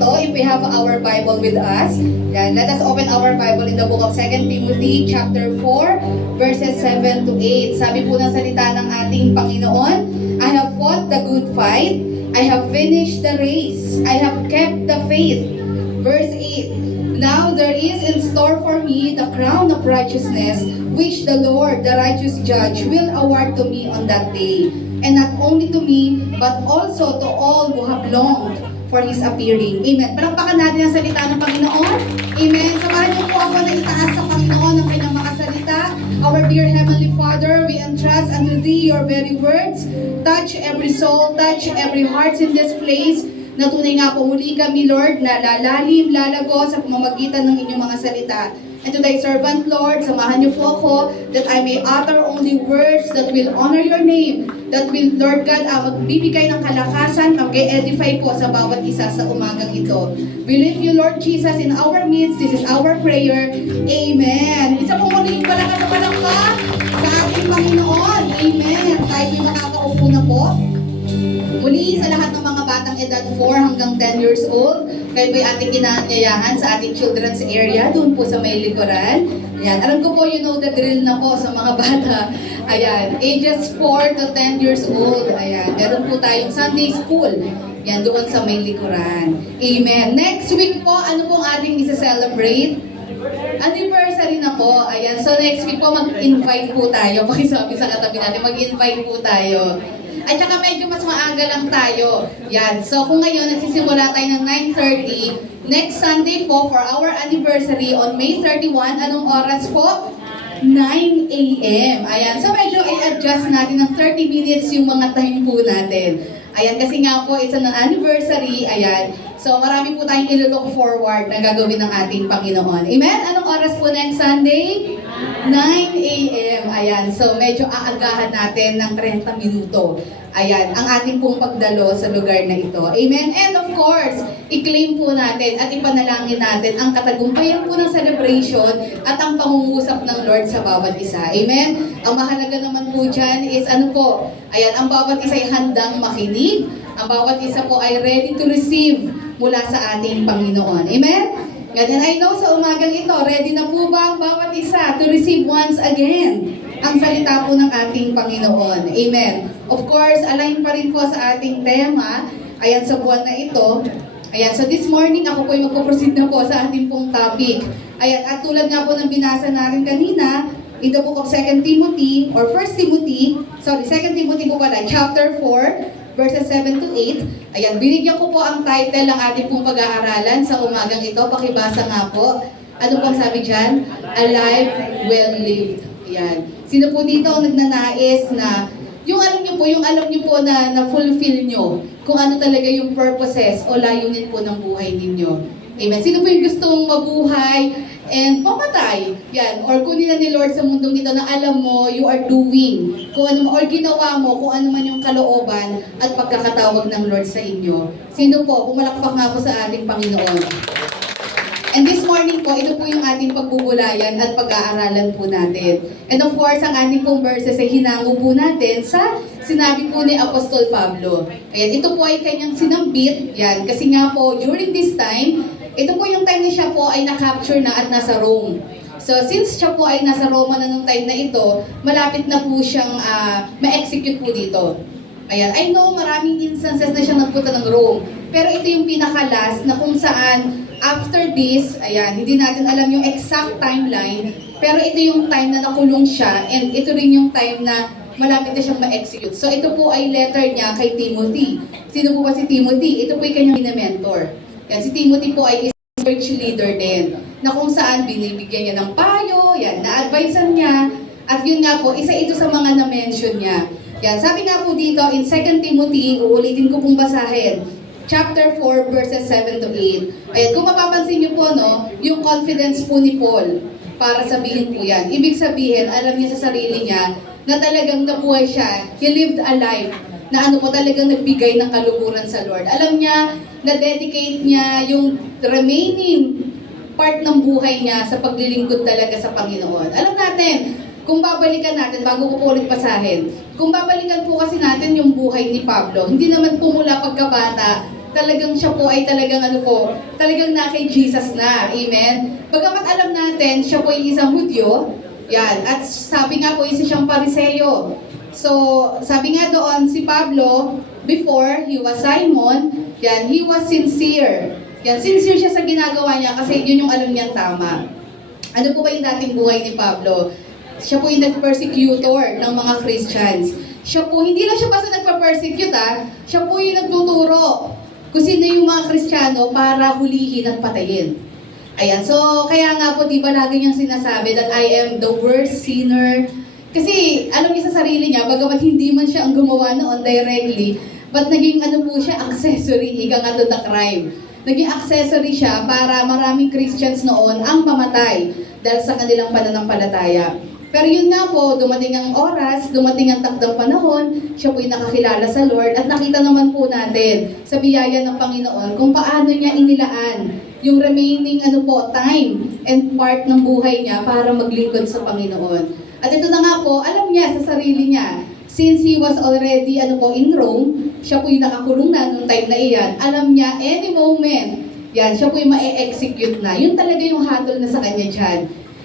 ito, if we have our Bible with us, yan, let us open our Bible in the book of 2 Timothy chapter 4, verses 7 to 8. Sabi po ng salita ng ating Panginoon, I have fought the good fight, I have finished the race, I have kept the faith. Verse 8, now there is in store for me the crown of righteousness, which the Lord, the righteous judge, will award to me on that day. And not only to me, but also to all who have longed for His appearing. Amen. Palakpakan natin ang salita ng Panginoon. Amen. Samahan niyo po ako na itaas sa Panginoon ang kanyang makasalita. Our dear Heavenly Father, we entrust unto Thee your very words. Touch every soul, touch every heart in this place. Na tunay nga po muli kami, Lord, na lalalim, lalago sa pamamagitan ng inyong mga salita. And to Thy servant, Lord, samahan niyo po ako that I may utter only words that will honor Your name, that will, Lord God, magbibigay ng kalakasan, mag-edify po sa bawat isa sa umagang ito. We lift You, Lord Jesus, in our midst. This is our prayer. Amen. Isa po muling palakas sa palakpak sa ating Panginoon. Amen. Tayo po'y makakaupo na po. Muli sa lahat ng mga batang edad 4 hanggang 10 years old, kayo po'y ating inaanyayahan sa ating children's area, doon po sa may likuran. Ayan. Alam ko po, you know the drill na po sa mga bata. Ayan. Ages 4 to 10 years old. Ayan. Meron po tayong Sunday school. Yan, doon sa may likuran. Amen. Next week po, ano pong ating isa-celebrate? Anniversary na po. Ayan. So next week po, mag-invite po tayo. Pakisabi sa katabi natin, mag-invite po tayo. At saka medyo mas maaga lang tayo. Yan. So kung ngayon nagsisimula tayo ng 9:30, next Sunday po for our anniversary on May 31, anong oras po? 9 a.m. Ayan. So medyo i-adjust natin ng 30 minutes yung mga time po natin. Ayan. Kasi nga po, it's an anniversary. Ayan. So marami po tayong ilo-look forward na gagawin ng ating Panginoon. Amen? Anong oras po next Sunday? 9 a.m. Ayan. So medyo aagahan natin ng 30 minuto. Ayan, ang ating pong pagdalo sa lugar na ito. Amen? And of course, i-claim po natin at ipanalangin natin ang katagumpayan po ng celebration at ang pangungusap ng Lord sa bawat isa. Amen? Ang mahalaga naman po dyan is ano po? Ayan, ang bawat isa ay handang makinig. Ang bawat isa po ay ready to receive mula sa ating Panginoon. Amen? Ganyan, I know sa umagang ito, ready na po ba ang bawat isa to receive once again ang salita po ng ating Panginoon? Amen. Of course, align pa rin po sa ating tema, ayan sa buwan na ito. Ayan, so this morning ako po ay magpo-proceed na po sa ating pong topic. Ayan, at tulad nga po ng binasa natin kanina, in the book of 2 Timothy, or 1 Timothy, 2 Timothy po pala, chapter 4, verses 7 to 8. Ayan, binigyan ko po ang title ng ating pong pag-aaralan sa umagang ito. Pakibasa nga po. Ano pong sabi dyan? A life well lived. Ayan. Sino po dito ang nagnanais na yung alam niyo po na na-fulfill nyo kung ano talaga yung purposes o layunin po ng buhay ninyo. Amen. Sino po yung gustong mabuhay and mamatay? Yan. Or kunin na ni Lord sa mundong ito na alam mo, you are doing. Kung ano, or ginawa mo, kung ano man yung kalooban at pagkakatawag ng Lord sa inyo. Sino po? Pumalakpak nga po sa ating Panginoon. And this morning po, ito po yung ating pagbubulayan at pag-aaralan po natin. And of course, ang ating pong verses ay hinango po natin sa sinabi po ni Apostol Pablo. Ayan, ito po ay kanyang sinambit. Yan, kasi nga po, during this time, ito po yung time na siya po ay na-capture na at nasa Rome. So, since siya po ay nasa Roma na nung time na ito, malapit na po siyang ma-execute po dito. Ayan, I know maraming instances na siyang nagpunta ng Rome. Pero ito yung pinaka-last na kung saan after this, ayan, hindi natin alam yung exact timeline, pero ito yung time na nakulong siya and ito rin yung time na malapit na siyang ma-execute. So ito po ay letter niya kay Timothy. Sino po ba si Timothy? Ito po ay kanyang mentor. Yan, si Timothy po ay church leader din, na kung saan binibigyan niya ng payo, yan, na-advisean niya, at yun nga po, isa ito sa mga na-mention niya. Yan, sabi nga po dito in 2 Timothy, uulitin ko pong basahin, chapter 4, verses 7 to 8. Ayan, kung mapapansin niyo po, no, yung confidence po ni Paul, para sabihin po yan. Ibig sabihin, alam niya sa sarili niya, na talagang nabuhay siya, he lived a life, na ano po talagang nagbigay ng kaluguran sa Lord. Alam niya, na-dedicate niya yung remaining part ng buhay niya sa paglilingkod talaga sa Panginoon. Alam natin, kung babalikan natin, bago ko po ulit pasahin, kung babalikan po kasi natin yung buhay ni Pablo, hindi naman po mula pagkabata talagang siya po ay talagang talagang na kay Jesus na. Amen? Bagamat alam natin, siya po ay isang Hudyo, yan, at sabi nga po, isa siyang Pariseo. So, sabi nga doon, si Pablo, before he was Simon, yan, he was sincere. Yan, sincere siya sa ginagawa niya kasi yun yung alam niyang tama. Ano po ba yung dating buhay ni Pablo? Siya po yung nag-persecutor ng mga Christians. Siya po, hindi lang siya basta nagpa-persecute siya po yung nagtuturo kung sino yung mga Kristiyano para hulihin at patayin. Ayan, so kaya nga po, di ba lagi niyang sinasabi that I am the worst sinner. Kasi alam niya sa sarili niya, bagamat hindi man siya ang gumawa noon directly, but naging po siya, accessory, ika nga to the crime. Naging accessory siya para maraming Christians noon ang mamatay dahil sa kanilang pananampalataya. Pero yun nga po, dumating ang oras, dumating ang takdang panahon, siya po'y nakakilala sa Lord at nakita naman po natin sa biyaya ng Panginoon kung paano niya inilaan yung remaining time and part ng buhay niya para maglingkod sa Panginoon. At ito na nga po, alam niya sa sarili niya, since he was already in Rome, siya po'y nakakulong na nung time na iyan, alam niya any moment, yan, siya po'y ma-execute na. Yun talaga yung hatol na sa kanya dyan.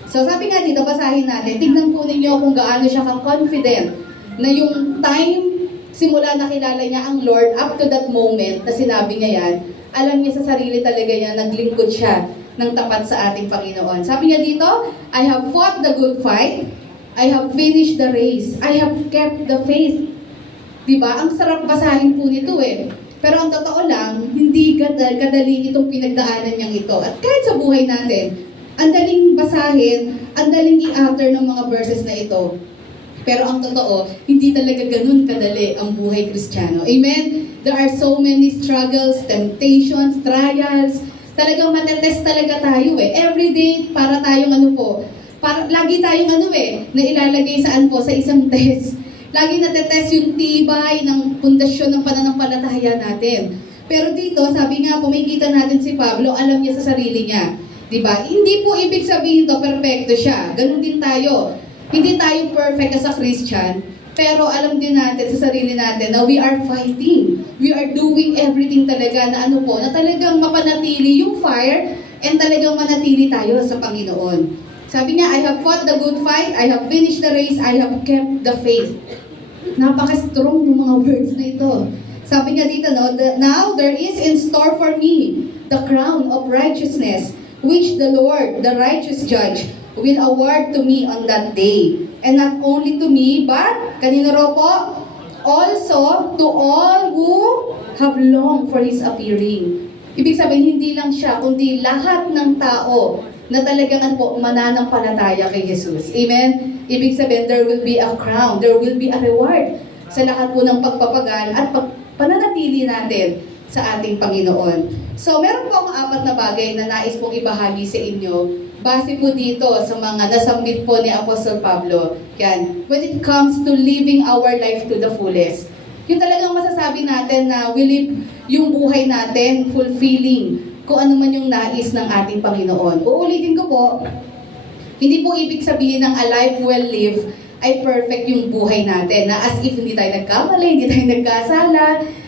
So sabi nga dito, basahin natin, tignan po ninyo kung gaano siya ka-confident na yung time simula nakilala niya ang Lord up to that moment na sinabi niya yan, alam niya sa sarili talaga niya, naglingkod siya ng tapat sa ating Panginoon. Sabi niya dito, I have fought the good fight, I have finished the race, I have kept the faith. Diba? Ang sarap basahin po nito Pero ang totoo lang, hindi kadali itong pinagdaanan niyang ito. At kahit sa buhay natin, ang daling basahin, ang daling i-utter ng mga verses na ito. Pero ang totoo, hindi talaga ganun kadali ang buhay Kristiyano. Amen? There are so many struggles, temptations, trials. Talagang matetest talaga tayo Every day, para tayong lagi tayong na ilalagay saan po sa isang test. Lagi natetest yung tibay ng pundasyon ng pananampalataya natin. Pero dito, sabi nga po, makikita natin si Pablo, alam niya sa sarili niya. Diba? Hindi po ibig sabihin to perfecto siya. Ganun din tayo. Hindi tayo perfect as a Christian, pero alam din natin sa sarili natin na we are fighting. We are doing everything talaga na na talagang mapanatili yung fire and talagang manatili tayo sa Panginoon. Sabi niya, I have fought the good fight, I have finished the race, I have kept the faith. Napaka-strong ng mga words na ito. Sabi niya dito, now there is in store for me the crown of righteousness, which the Lord, the righteous judge, will award to me on that day. And not only to me, but, kanino raw po? Also to all who have longed for His appearing. Ibig sabihin, hindi lang siya, kundi lahat ng tao na talagang mananampalataya kay Jesus. Amen? Ibig sabihin, there will be a crown, there will be a reward sa lahat po ng pagpapagal at pananatili natin sa ating Panginoon. So, meron po akong 4 na bagay na nais pong ibahagi sa inyo base po dito sa mga nasambit po ni Apostle Pablo. Yan. When it comes to living our life to the fullest. Yung talagang masasabi natin na we live yung buhay natin fulfilling kung ano man yung nais ng ating Panginoon. Uulitin ko po, hindi po ibig sabihin ng a life well lived ay perfect yung buhay natin. Na as if hindi tayo nagkamali, hindi tayo nagkasala,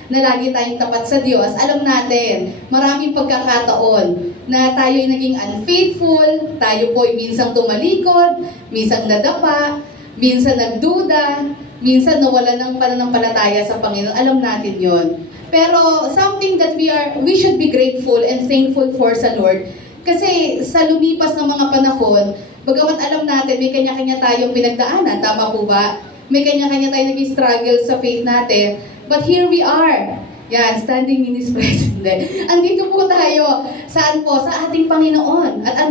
na lagi tayong tapat sa Diyos. Alam natin, maraming pagkakataon na tayo'y naging unfaithful, tayo po'y minsang tumalikod, minsang nadapa, minsan nagduda, minsan nawala ng pananampalataya sa Panginoon. Alam natin yon. Pero something that we should be grateful and thankful for sa Lord. Kasi sa lumipas ng mga panahon, bagamat alam natin may kanya-kanya tayong pinagdaanan, tama po ba? May kanya-kanya tayong naging struggle sa faith natin. But here we are. Yan, standing in His presence. Andito po tayo. Saan po? Sa ating Panginoon. At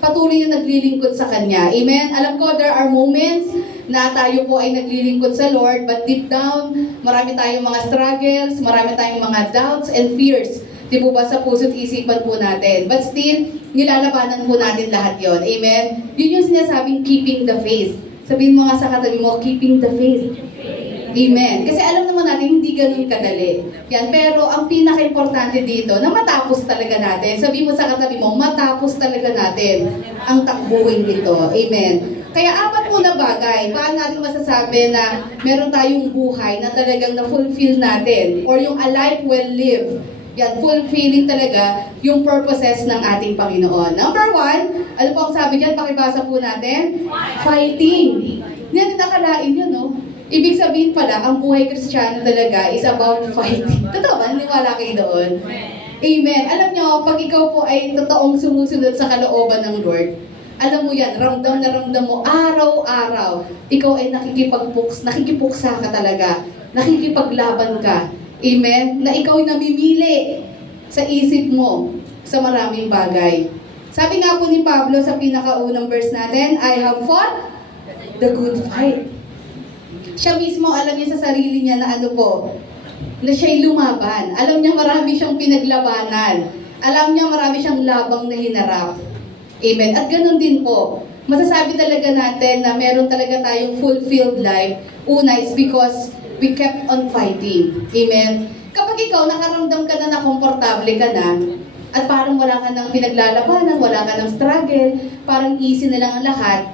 patuloy na naglilingkod sa Kanya. Amen? Alam ko, there are moments na tayo po ay naglilingkod sa Lord, but deep down, marami tayong mga struggles, marami tayong mga doubts and fears. Di po ba sa puso't isipan po natin? But still, nilalabanan po natin lahat yon. Amen? Yun yung sinasabing keeping the faith. Sabihin mo nga sa katabi mo, keeping the faith. Amen. Kasi alam naman natin, hindi ganun kadali. Yan. Pero ang pinaka-importante dito, na matapos talaga natin. Sabihin mo sa katabi mo, matapos talaga natin ang takbuhin ito. Amen. Kaya 4 po na bagay, paano natin masasabi na meron tayong buhay na talagang na-fulfill natin or yung a life well lived. Yan, fulfilling talaga yung purposes ng ating Panginoon. Number 1, ano po ang sabi dyan? Pakibasa po natin. Fighting. Hindi natin nakalain yun, no? Ibig sabihin pala, ang buhay Kristiyano talaga is about fighting. Totoo ba? Naniwala kayo doon? Amen. Alam nyo, pag ikaw po ay totoong sumusunod sa kalooban ng Lord, alam mo yan, ramdam na ramdam mo, araw-araw, ikaw ay nakikipuksa ka talaga, nakikipaglaban ka. Amen? Na ikaw ay namimili sa isip mo sa maraming bagay. Sabi nga po ni Pablo sa pinakaunang verse natin, I have fought the good fight. Siya mismo, alam niya sa sarili niya na ano po, na siya'y lumaban. Alam niya marami siyang pinaglabanan. Alam niya marami siyang labang na hinarap. Amen. At ganun din po, masasabi talaga natin na meron talaga tayong fulfilled life. Una is because we kept on fighting. Amen. Kapag ikaw nakaramdam ka na komportable ka na, at parang wala ka ng pinaglalabanan, wala ka ng struggle, parang easy na lang ang lahat,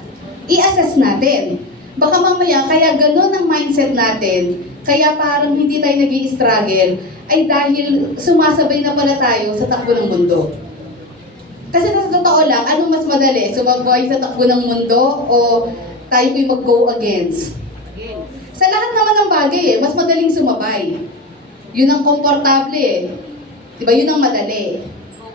i-assess natin. Baka mamaya, kaya ganun ang mindset natin, kaya parang hindi tayo nag-i-struggle, ay dahil sumasabay na pala tayo sa takbo ng mundo. Kasi sa totoo lang, anong mas madali? Sumabay sa takbo ng mundo o tayo po'y mag-go against? Sa lahat naman ng bagay mas madaling sumabay. Yun ang komportable Diba? Yun ang madali.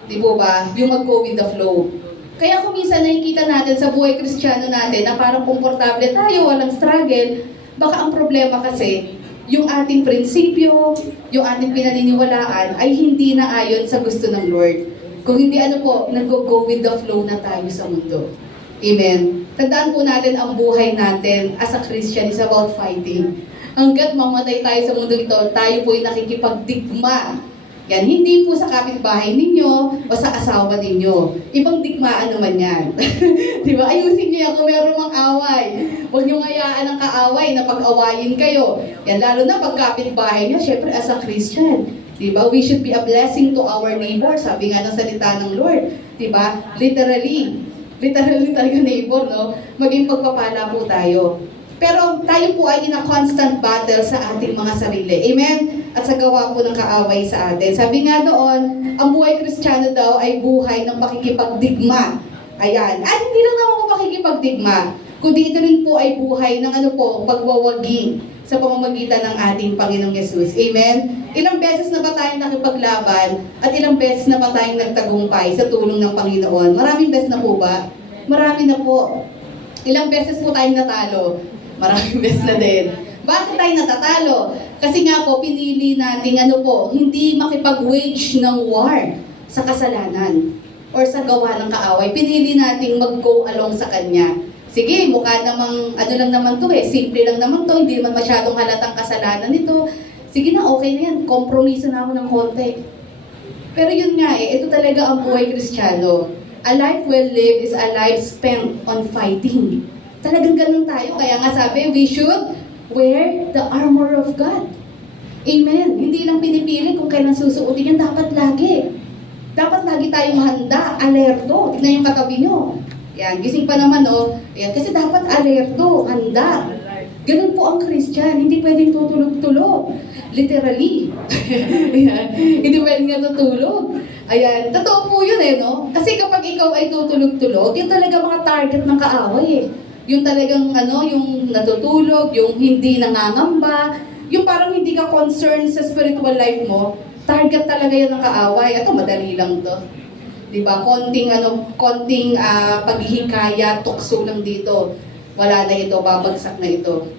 Di ba? Yung mag-go with the flow. Kaya kung minsan nakikita natin sa buhay Kristiyano natin na parang komportable tayo, walang struggle, baka ang problema kasi, yung ating prinsipyo, yung ating pinaniniwalaan ay hindi na ayon sa gusto ng Lord. Kung hindi nag-go with the flow na tayo sa mundo. Amen. Tandaan po natin ang buhay natin as a Christian is about fighting. Hanggat mamatay tayo sa mundo ito, tayo po'y nakikipagdigma. Yan, hindi po sa kapitbahay ninyo o sa asawa ninyo. Ibang digmaan naman yan. Diba? Ayusin niyo yan kung meron mang away. Huwag niyo ngayaan ang kaaway na pag-awayin kayo. Yan, lalo na pag kapitbahay niyo, syempre as a Christian. Diba? We should be a blessing to our neighbor. Sabi nga ng salita ng Lord. Diba? Literally talaga neighbor, no? Maging pagpapala po tayo. Pero tayo po ay in a constant battle sa ating mga sarili. Amen? At sa gawa po ng kaaway sa atin. Sabi nga doon, ang buhay Kristiyano daw ay buhay ng pakikipagdigma. Ayan. At hindi lang naman po pakikipagdigma, kundi ito rin po ay buhay ng pagwawagi sa pamamagitan ng ating Panginoong Yesus. Amen? Ilang beses na ba tayong nakipaglaban at ilang beses na ba tayong nagtagumpay sa tulong ng Panginoon? Maraming beses na po ba? Marami na po. Ilang beses po tayong natalo? Maraming beses na din. Bakit tayo natatalo? Kasi nga po, pinili natin hindi makipag-wage ng war sa kasalanan or sa gawa ng kaaway. Pinili nating mag-go along sa Kanya. Sige, mukha namang, lang naman to simple lang naman to, hindi naman masyadong halatang kasalanan nito. Sige na, okay na yan, kompromiso na ako ng konti. Pero yun nga ito talaga ang buhay Kristiyano. A life well lived is a life spent on fighting. Talagang ganun tayo, kaya nga sabi, we should wear the armor of God. Amen. Hindi lang pinipili kung kailan susuotin yan, dapat lagi. Dapat lagi tayong handa, alerto. Tignan yung katabi nyo. Yan, gising pa naman Yan, kasi dapat alerto, handa. Ganun po ang Christian, hindi pwedeng tutulog-tulog. Literally. Ayan, hindi pwedeng natutulog. Ayan, totoo po yun no? Kasi kapag ikaw ay tutulog-tulog, yun talaga mga target ng kaaway Yung talagang yung natutulog, yung hindi nangangamba, yung parang hindi ka concerned sa spiritual life mo, target talaga yan ng kaaway. Ito, madali lang to. Diba? Konting paghihikaya, tukso lang dito. Wala na ito, babagsak na ito.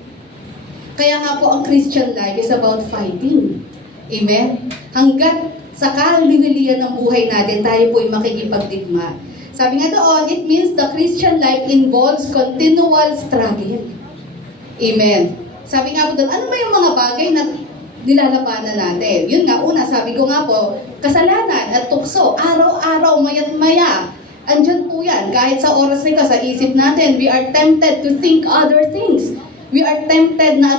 Kaya nga po, ang Christian life is about fighting. Amen? Hanggat sa kalinilian ng buhay natin, tayo po'y makikipagdigma. Sabi nga doon, it means the Christian life involves continual struggle. Amen. Sabi nga po doon, ano ba yung mga bagay na nilalabanan natin? Yun nga, una, sabi ko nga po, kasalanan at tukso, araw-araw, mayat-maya. Andyan po yan. Kahit sa oras nito, sa isip natin, we are tempted to think other things. We are tempted na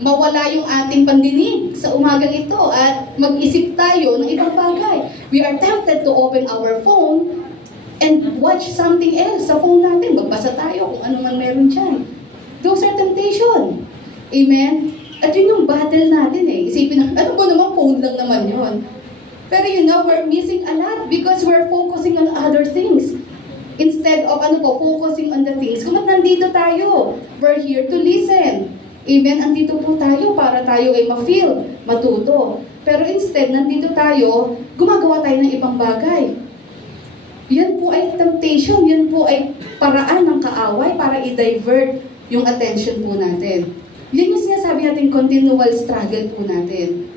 mawala yung ating pandinig sa umagang ito at mag-isip tayo ng ibang bagay. We are tempted to open our phone and watch something else sa phone natin. Magbasa tayo kung ano man meron dyan. Those are temptation. Amen? At yun yung battle natin Isipin na, ano ba naman, phone lang naman yun. Pero we're missing a lot because we're focusing on other things. Instead of focusing on the things. Kung nandito tayo, we're here to listen. Amen? Andito po tayo para tayo ay ma-feel, matuto. Pero instead, nandito tayo, gumagawa tayo ng ibang bagay. Yan po ay temptation, yan po ay paraan ng kaaway para i-divert yung attention po natin. Yan yung sinasabi natin, continual struggle po natin.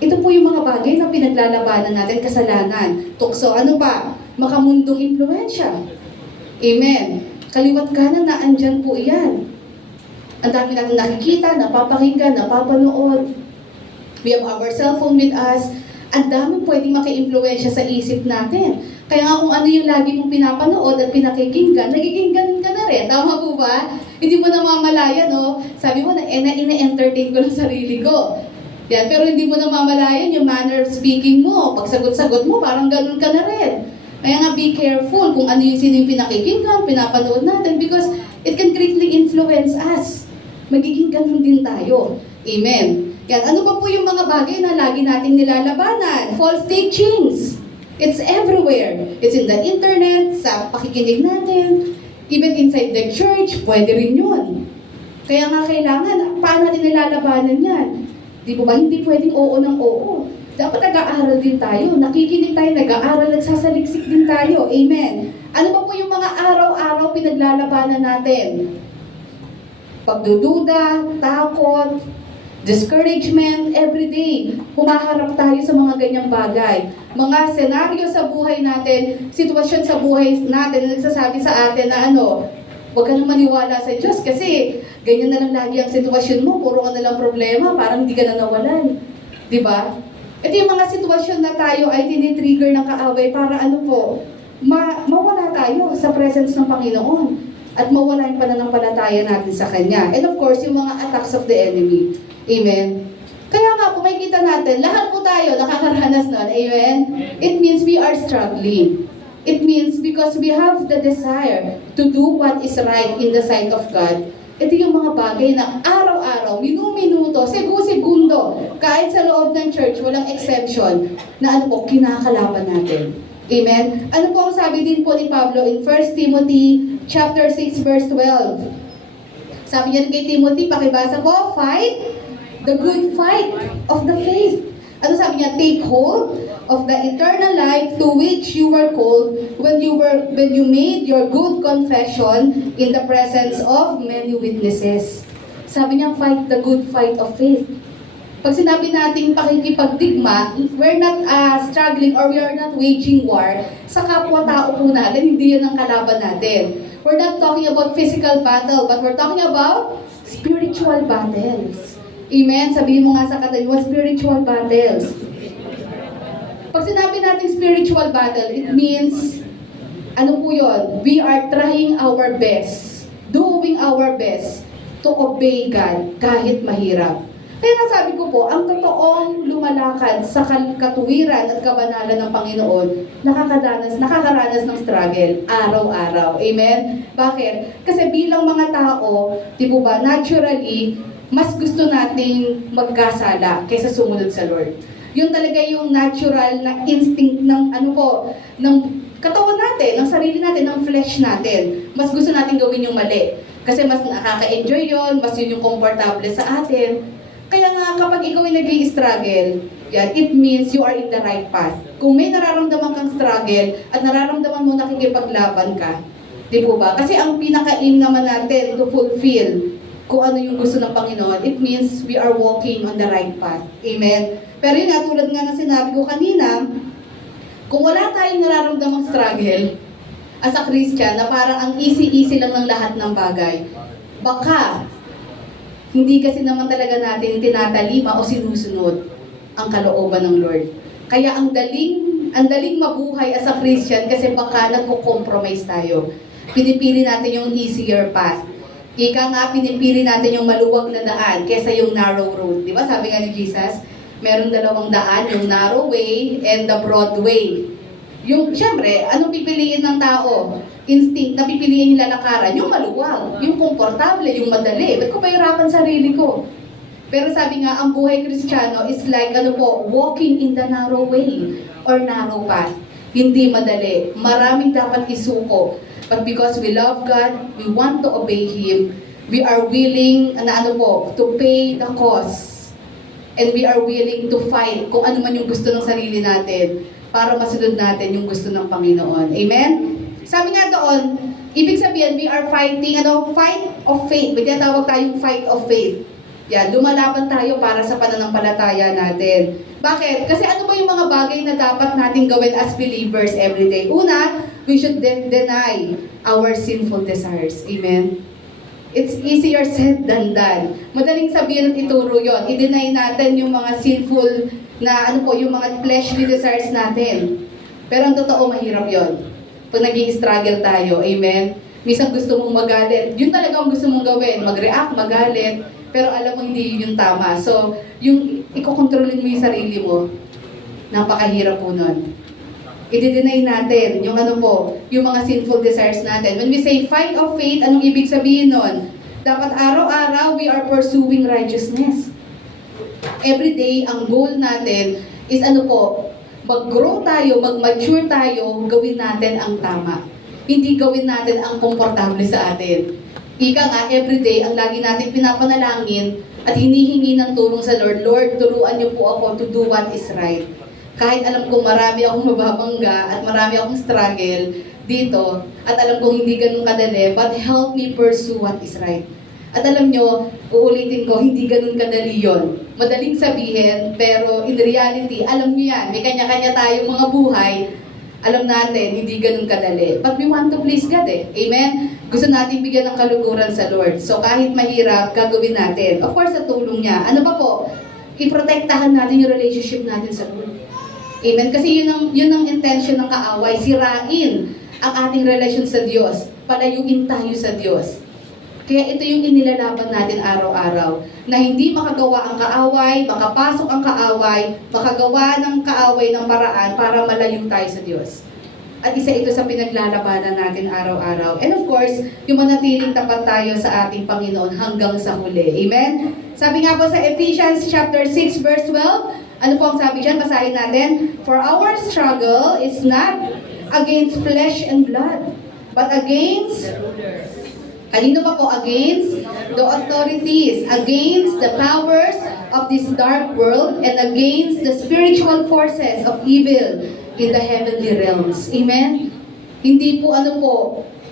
Ito po yung mga bagay na pinaglalabanan natin, kasalanan, tukso, ano pa? Makamundong impluensya. Amen. Kaliwat kanan na andyan po iyan. Ang dami natin nakikita, napapakinggan, napapanood. We have our cellphone with us. Ang dami pwedeng maki-impluensya sa isip natin. Kaya nga kung ano yung lagi mong pinapanood at pinakikinggan, nagiging ganun ka na rin. Tama po ba? Hindi mo namamalayan, no? Sabi mo na, ina-entertain ko ng sarili ko. Yan, pero hindi mo namamalayan yung manner of speaking mo. Pag sagot-sagot mo, parang ganun ka na rin. Kaya nga, be careful kung ano yung sino yung pinakikinggan, pinapanood natin, because it can greatly influence us. Magiging ganun din tayo. Amen. Yan, ano pa po yung mga bagay na lagi nating nilalabanan? False teachings. It's everywhere. It's in the internet, sa pakikinig natin, even inside the church, pwede rin yun. Kaya nga kailangan, paano natin nilalabanan yan? Di ba? Hindi pwedeng oo ng oo. Dapat nag-aaral din tayo. Nakikinig tayo, nag-aaral, nagsasaliksik din tayo. Amen. Ano ba po yung mga araw-araw pinaglalabanan natin? Pagdududa, takot, discouragement, everyday. Humaharap tayo sa mga ganyang bagay. Mga senaryo sa buhay natin, sitwasyon sa buhay natin na nagsasabi sa atin na huwag ka nang maniwala sa Diyos kasi ganyan na lang lagi ang sitwasyon mo, puro ka na lang problema, parang hindi ka na nawalan. Diba? Ito yung mga sitwasyon na tayo ay tinitrigger ng kaaway para mawala tayo sa presence ng Panginoon at mawala yung pananampalataya natin sa Kanya. And of course, yung mga attacks of the enemy. Amen? Kaya nga, kung makikita natin, lahat po tayo nakakaranas nun. Amen? It means we are struggling. It means because we have the desire to do what is right in the sight of God. Ito yung mga bagay na araw-araw, minu-minuto, segundo, kahit sa loob ng church, walang exception, na kinakalaban natin. Amen? Ano po ang sabi din po ni Pablo in 1 Timothy chapter 6 verse 12? Sabi niya kay Timothy, pakibasa ko, fight the good fight of the faith. Ano sabi niya? Take hold of the eternal life to which you were called when you made your good confession in the presence of many witnesses. Sabi niya, fight the good fight of faith. Pag sinabi natin pakikipagdigma, we're not struggling or we are not waging war sa kapwa-tao po natin. Hindi yan ang kalaban natin. We're not talking about physical battle, but we're talking about spiritual battles. Amen? Sabihin mo nga sa katabi mo, spiritual battles. Pag sinabi natin spiritual battle, it means, ano po yun? We are trying our best, doing our best to obey God kahit mahirap. Kaya nga sabi ko po, ang totoong lumalakad sa katuwiran at kabanalan ng Panginoon, nakakaranas ng struggle araw-araw. Amen? Bakit? Kasi bilang mga tao, di po ba, naturally, mas gusto nating magkasala kaysa sumunod sa Lord. Yun talaga yung natural na instinct ng ng katawan natin, ng sarili natin, ng flesh natin. Mas gusto natin gawin yung mali. Kasi mas nakaka-enjoy yun, mas yun yung komportable sa atin. Kaya nga, kapag ikaw ay nag-i-struggle, yan, it means you are in the right path. Kung may nararamdaman kang struggle at nararamdaman mo nakikipaglaban ka, di po ba? Kasi ang pinaka-aim naman natin to fulfill kung ano yung gusto ng Panginoon, it means we are walking on the right path. Amen? Pero yun nga, tulad nga na sinabi ko kanina, kung wala tayong nararamdamang struggle as a Christian, na parang ang easy-easy lang ng lahat ng bagay, baka hindi kasi naman talaga natin tinatalima o sinusunod ang kalooban ng Lord. Kaya ang daling mabuhay as a Christian kasi baka nagko-compromise tayo. Pinipili natin yung easier path. Ika nga, pinipili natin yung maluwag na daan kesa yung narrow road. Di ba? Sabi nga ni Jesus, meron dalawang daan, yung narrow way and the broad way. Yung, syempre, anong pipiliin ng tao? Instinct na pipiliin yung lalakaran, yung maluwag, yung komportable, yung madali. Ba't ko pahirapan sarili ko? Pero sabi nga, ang buhay Kristiyano is like, walking in the narrow way. or narrow path. Hindi madali. Maraming dapat isuko. But because we love God, we want to obey Him, we are willing, to pay the cost. And we are willing to fight kung ano man yung gusto ng sarili natin para masunod natin yung gusto ng Panginoon. Amen? Sabi nga doon, ibig sabihin, we are fighting, fight of faith. May tinatawag tayong fight of faith. Yan, lumalaban tayo para sa pananampalataya natin. Bakit? Kasi ano ba yung mga bagay na dapat natin gawin as believers every day? Una, we should deny our sinful desires. Amen? It's easier said than done. Madaling sabihin at ituro yon. I-deny natin yung mga sinful na yung mga fleshly desires natin. Pero ang totoo, mahirap yon. Pag nag-i-struggle tayo, amen? Minsan gusto mong magalit. Yun talaga ang gusto mong gawin. Mag-react, magalit. Pero alam mo hindi yun yung tama. So, yung ikokontrolin mo yung sarili mo, napakahirap po nun. I-deny natin yung yung mga sinful desires natin. When we say fight of faith, anong ibig sabihin nun? Dapat araw-araw we are pursuing righteousness. Every day, ang goal natin is mag-grow tayo, mag-mature tayo, gawin natin ang tama. Hindi gawin natin ang komportable sa atin. Ika nga, everyday, ang lagi natin pinapanalangin at hinihingi ng tulong sa Lord, Lord, turuan niyo po ako to do what is right. Kahit alam kong marami akong mababangga at marami akong struggle dito, at alam kong hindi ganun kadali, but help me pursue what is right. At alam nyo, uulitin ko, hindi ganun kadali yon. Madaling sabihin, pero in reality, alam nyo yan, may kanya-kanya tayong mga buhay. Alam natin, hindi ganun kadali. But we want to please God eh. Amen? Gusto natin bigyan ng kaluguran sa Lord. So kahit mahirap, gagawin natin. Of course, sa tulong niya. Ano pa po? I-protektahan natin yung relationship natin sa Lord. Amen? Kasi yun ang intention ng kaaway. Sirain ang ating relasyon sa Diyos. Palayuin tayo sa Diyos. Kaya ito yung inilalaban natin araw-araw. Na hindi makagawa ang kaaway, makapasok ang kaaway, makagawa ng kaaway ng paraan para malayo tayo sa Diyos. At isa ito sa pinaglalabanan natin araw-araw. And of course, yung manatiling tapat tayo sa ating Panginoon hanggang sa huli. Amen? Sabi nga po sa Ephesians chapter 6 verse 12, ano po ang sabi dyan? Basahin natin. For our struggle is not against flesh and blood, but against kanino pa po? Against the authorities, against the powers of this dark world, and against the spiritual forces of evil in the heavenly realms. Amen? Hindi po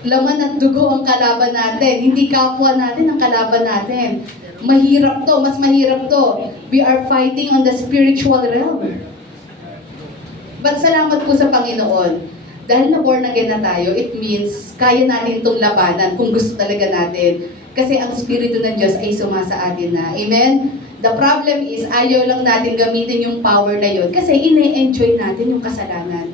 laman at dugo ang kalaban natin. Hindi kapwa natin ang kalaban natin. Mahirap to, mas mahirap to. We are fighting on the spiritual realm. But salamat po sa Panginoon. Dahil na born again na tayo, it means kaya natin itong labanan kung gusto talaga natin. Kasi ang Espiritu ng Diyos ay sumasa atin na. Amen? The problem is, ayaw lang natin gamitin yung power na yun kasi ine-enjoy natin yung kasalanan.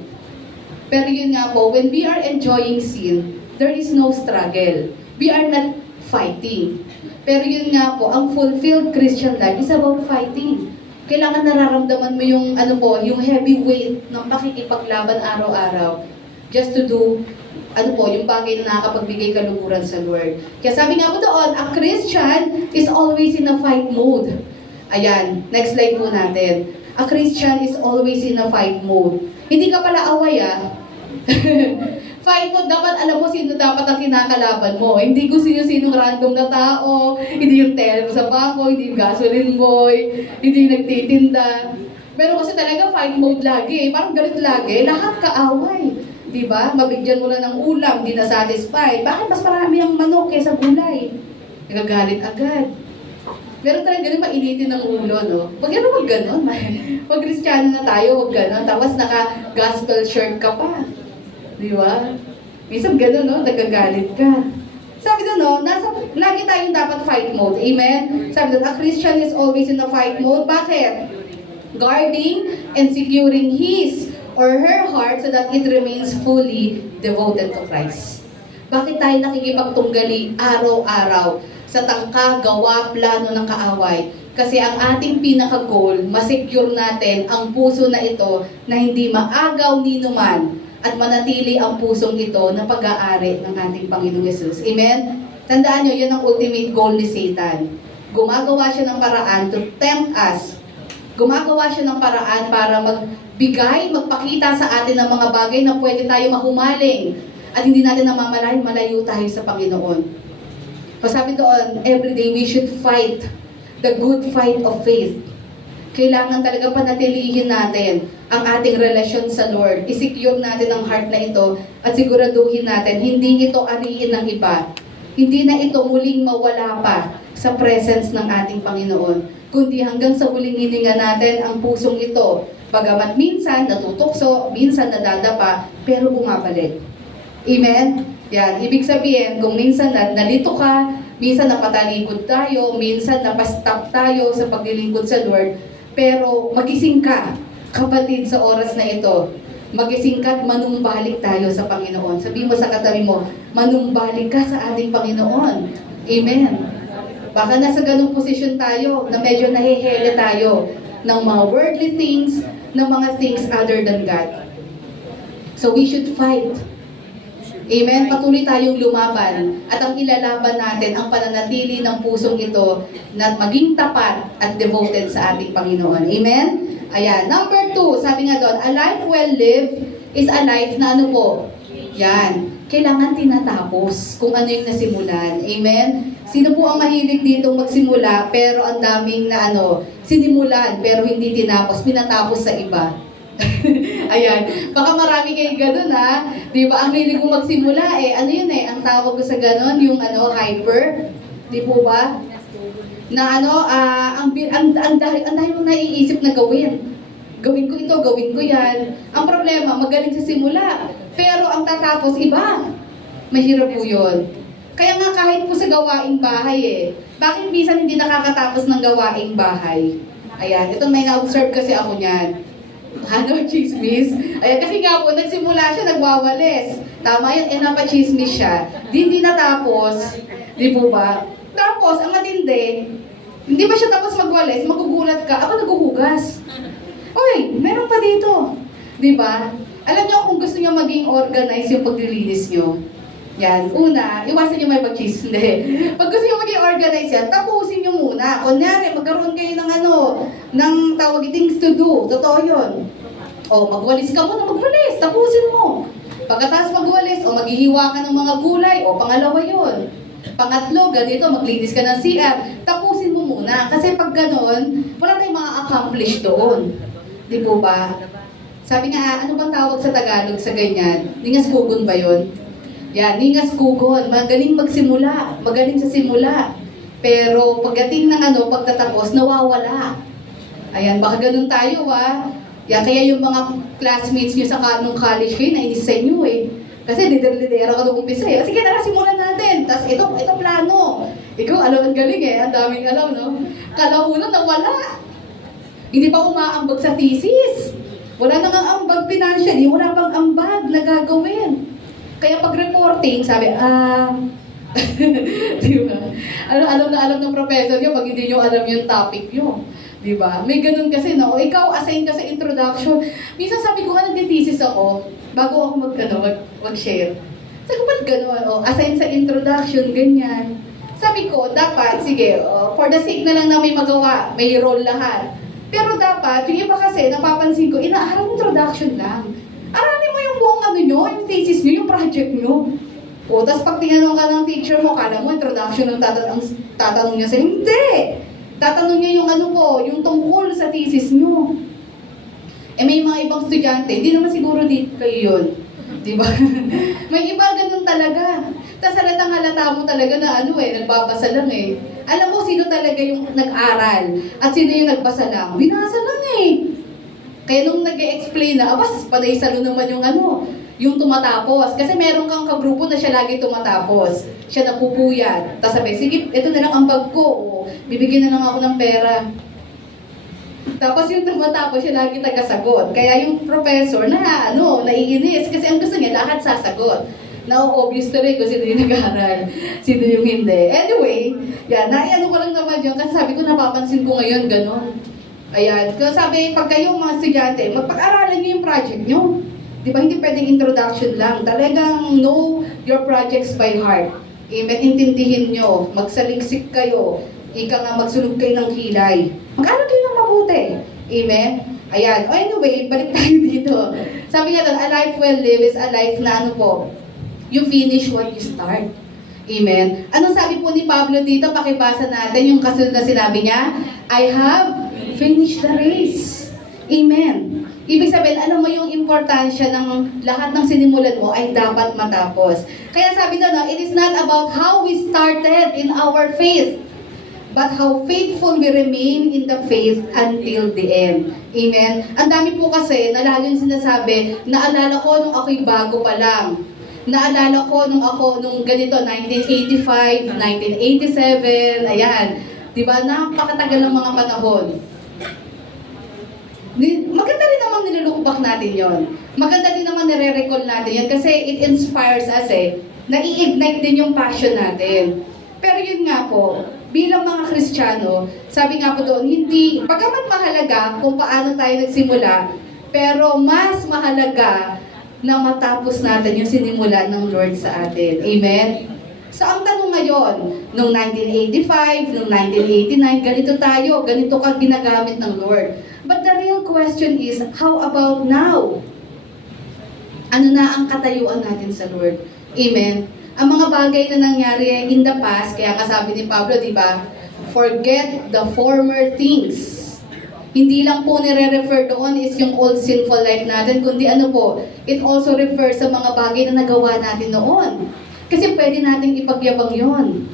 Pero yun nga po, when we are enjoying sin, there is no struggle. We are not fighting. Pero yun nga po, ang fulfilled Christian life is about fighting. Kailangan nararamdaman mo yung yung heavy weight ng pakikipaglaban araw-araw. Just to do, yung bagay na nakakapagbigay kaluguran sa Lord. Kaya sabi nga po doon, a Christian is always in a fight mode. Ayan, next slide po natin. A Christian is always in a fight mode. Hindi ka pala away Fight mode, dapat alam mo sino dapat ang kinakalaban mo. Hindi kung sino-sinong random na tao, hindi yung teller sa bangko, hindi yung gasoline boy, hindi yung nagtitinda. Pero kasi talaga fight mode lagi Parang galit lagi, lahat kaaway. Diba? Mabigyan mo na ng ulam, di na satisfied. Bakit mas marami ang manok kaysa gulay? Nagagalit agad. Meron talaga ganun mainitin ng ulo, no? Wag ganon. Pag Kristiyano na tayo, wag ganon. Tapos naka-gospel shirt ka pa. Di ba? Minsan gano'n, no? Nagagalit ka. Sabi doon, lagi tayong dapat fight mode. Amen? Sabi doon, a Christian is always in a fight mode. Bakit? Guarding and securing his or her heart so that it remains fully devoted to Christ. Bakit tayo nakikipagtunggali araw-araw sa tangka, gawa, plano ng kaaway? Kasi ang ating pinaka-goal, masecure natin ang puso na ito na hindi maagaw ni numan at manatili ang pusong ito na pag-aari ng ating Panginoong Yesus. Amen? Tandaan nyo, yun ang ultimate goal ni Satan. Gumagawa siya ng paraan to tempt us Gumagawa siya ng paraan para magbigay, magpakita sa atin ng mga bagay na pwede tayo mahumaling at hindi natin namamalayan, malayo tayo sa Panginoon. Sabi doon, every day we should fight the good fight of faith. Kailangan talaga panatilihin natin ang ating relasyon sa Lord. I-secure natin ang heart na ito at siguraduhin natin, hindi ito ariin ng iba. Hindi na ito muling mawala pa sa presence ng ating Panginoon. Kundi hanggang sa huling hininga natin ang pusong ito. Bagamat minsan natutukso, minsan nadadapa, pero bumabalik. Amen? Yan, ibig sabihin, kung minsan nalito ka, minsan napatalikod tayo, minsan napastop tayo sa paglilingkod sa Lord, pero magising ka, kapatid, sa oras na ito. Magising ka at manumbalik tayo sa Panginoon. Sabihin mo sa katabi mo, manumbalik ka sa ating Panginoon. Amen. Baka nasa ganung posisyon tayo, na medyo nahihele tayo ng mga worldly things, ng mga things other than God. So we should fight. Amen? Patuloy tayong lumaban at ang ilalaban natin ang pananatili ng pusong ito na maging tapat at devoted sa ating Panginoon. Amen? Ayan. Number 2, sabi nga doon, a life well lived is a life na ano po? Yan. Kailangan tinatapos kung ano yung nasimulan. Amen? Sino po ang mahilig dito magsimula pero ang daming na sinimulan pero hindi tinapos, pinatapos sa iba? Ayan. Baka marami kayong ganun ha. Di ba? Ang hilig mo magsimula ano yun ang tawag ko sa ganun, yung hyper. Di po ba? Na ang dahil mong naiisip na gawin. Gawin ko ito, gawin ko yan. Ang problema, magaling sa simula. Pero ang tatapos, iba. Mahirap po yun. Kaya nga kahit po sa gawaing bahay bakit minsan hindi nakakatapos ng gawaing bahay? Ayan, ito may na-observe kasi ako niyan. Chismis. Ayan, kasi nga po, nagsimula siya, nagwawalis. Tama yan, napachismis siya. Hindi natapos. Di po ba? Tapos, ang matindi, hindi ba siya tapos magwalis, magugulat ka, ako naghuhugas. Uy, meron pa dito. Di ba? Alam niyo kung gusto niyo maging organized yung paglilinis niyo. Yan. Una, iwasan niyo may pag-chismis. Hindi. Pag gusto niyo maging organized yan, tapusin niyo muna. Kunyari, magkaroon kayo ng ng tawag things to do. Totoo yun. Magwalis ka muna, magwalis. Tapusin mo. Pagkatapos magwalis, maghihiwa ka ng mga gulay, pangalawa yun. Pangatlo, ganito, maglinis ka ng CR. Tapusin mo muna. Kasi pag ganon, wala tayong accomplish doon. Di po ba? Sabi nga, ano bang tawag sa Tagalog sa ganyan? Ningas kugon ba yun? Yan, ningas kugon. Magaling magsimula. Magaling sa simula. Pero pagdating ng pagtatapos, nawawala. Ayan, baka ganun tayo Yan, kaya yung mga classmates nyo sa nung college kayo, nainis sa inyo Kasi lider-lidera ka nung umpisa Sige na, simulan natin. Tapos ito plano. Ikaw, alam, ang galing Ang daming alam, no? Kalaunan, nawala. Hindi pa umaambag sa thesis. Wala nang ambag financially, wala pang ambag na gagawin. Kaya pag reporting, sabi, di ba? Alam na alam ng professor nyo pag hindi nyo alam yung topic nyo. Di ba? May ganun kasi, no? Ikaw, assign ka sa introduction. Minsan sabi ko nagtithesis ako, bago ako mag-share. Sabi ko, ba't gano'n? Assign sa introduction, ganyan. Sabi ko, dapat, sige, for the sake na lang na may magawa, may role lahat. Pero dapat, yung iba kasi, napapansin ko, inaaral introduction lang. Aralin mo yung buong nyo, yung thesis nyo, yung project nyo. Tapos pag tinanong ka ng teacher mo, kala mo introduction ng tatanong niya sa'yo. Hindi! Tatanong niya yung yung tungkol sa thesis nyo. May mga ibang estudyante, hindi naman siguro dito kayo yun. Diba? May iba ganun talaga. Tapos halata mo talaga na nagbabasa lang Alam mo sino talaga yung nag-aral at sino yung nagbasa lang. Binasa lang Kaya nung nag-explain na, panay salo naman yung tumatapos. Kasi meron kang kagrupo na siya lagi tumatapos. Siya napupuyat. Tapos sabi, sige, ito na lang ang bag ko. Bibigyan na lang ako ng pera. Tapos yung tumatapos, siya lagi tagasagot. Kaya yung professor naiinis. Kasi ang gusto niya, lahat sasagot. Now, obvious to rin kung sino yung nag-aaral, sino yung hindi. Anyway, naiano ko lang naman yun. Kasi sabi ko, napapansin ko ngayon, gano'n. Ayan. Kasi sabi, pag kayong mga estudyante, magpag-aralan nyo yung project nyo. Di ba? Hindi pwedeng introduction lang. Talagang know your projects by heart. Intindihin nyo. Magsaliksik kayo. Ika nga, magsunog kayo ng kilay. Mag-aral kayo ng mabuti. Amen? Ayan. O anyway, balik tayo dito. Sabi nga doon, a life well lived is a life na ano po, you finish what you start. Amen. Anong sabi po ni Pablo dito? Pakibasa natin yung kasunod na sinabi niya. I have finished the race. Amen. Ibig sabihin, alam mo yung importansya ng lahat ng sinimulan mo ay dapat matapos. Kaya sabi doon, it is not about how we started in our faith, but how faithful we remain in the faith until the end. Amen. Ang dami po kasi na lalo yung sinasabi, naalala ko nung ako'y bago pa lang. Naalala ko nung ganito, 1985, 1987, ayan. Diba, napakatagal ng mga panahon. Maganda rin naman nilulukbak natin yon. Maganda din naman nire-recall natin yon kasi it inspires us nai-ignite din yung passion natin. Pero yun nga po, bilang mga Kristiyano, sabi nga po doon, hindi, bagamat mahalaga kung paano tayo nagsimula, pero mas mahalaga na matapos natin yung sinimula ng Lord sa atin. Amen? So ang tanong ngayon, noong 1985, noong 1989, ganito tayo, ganito ka ginagamit ng Lord. But the real question is, how about now? Ano na ang katayuan natin sa Lord? Amen? Ang mga bagay na nangyari in the past, kaya kasabi ni Pablo, di ba? Forget the former things. Hindi lang po nire-refer doon is yung old sinful life natin, kundi ano po, it also refers sa mga bagay na nagawa natin noon. Kasi pwede nating ipagyabang yon.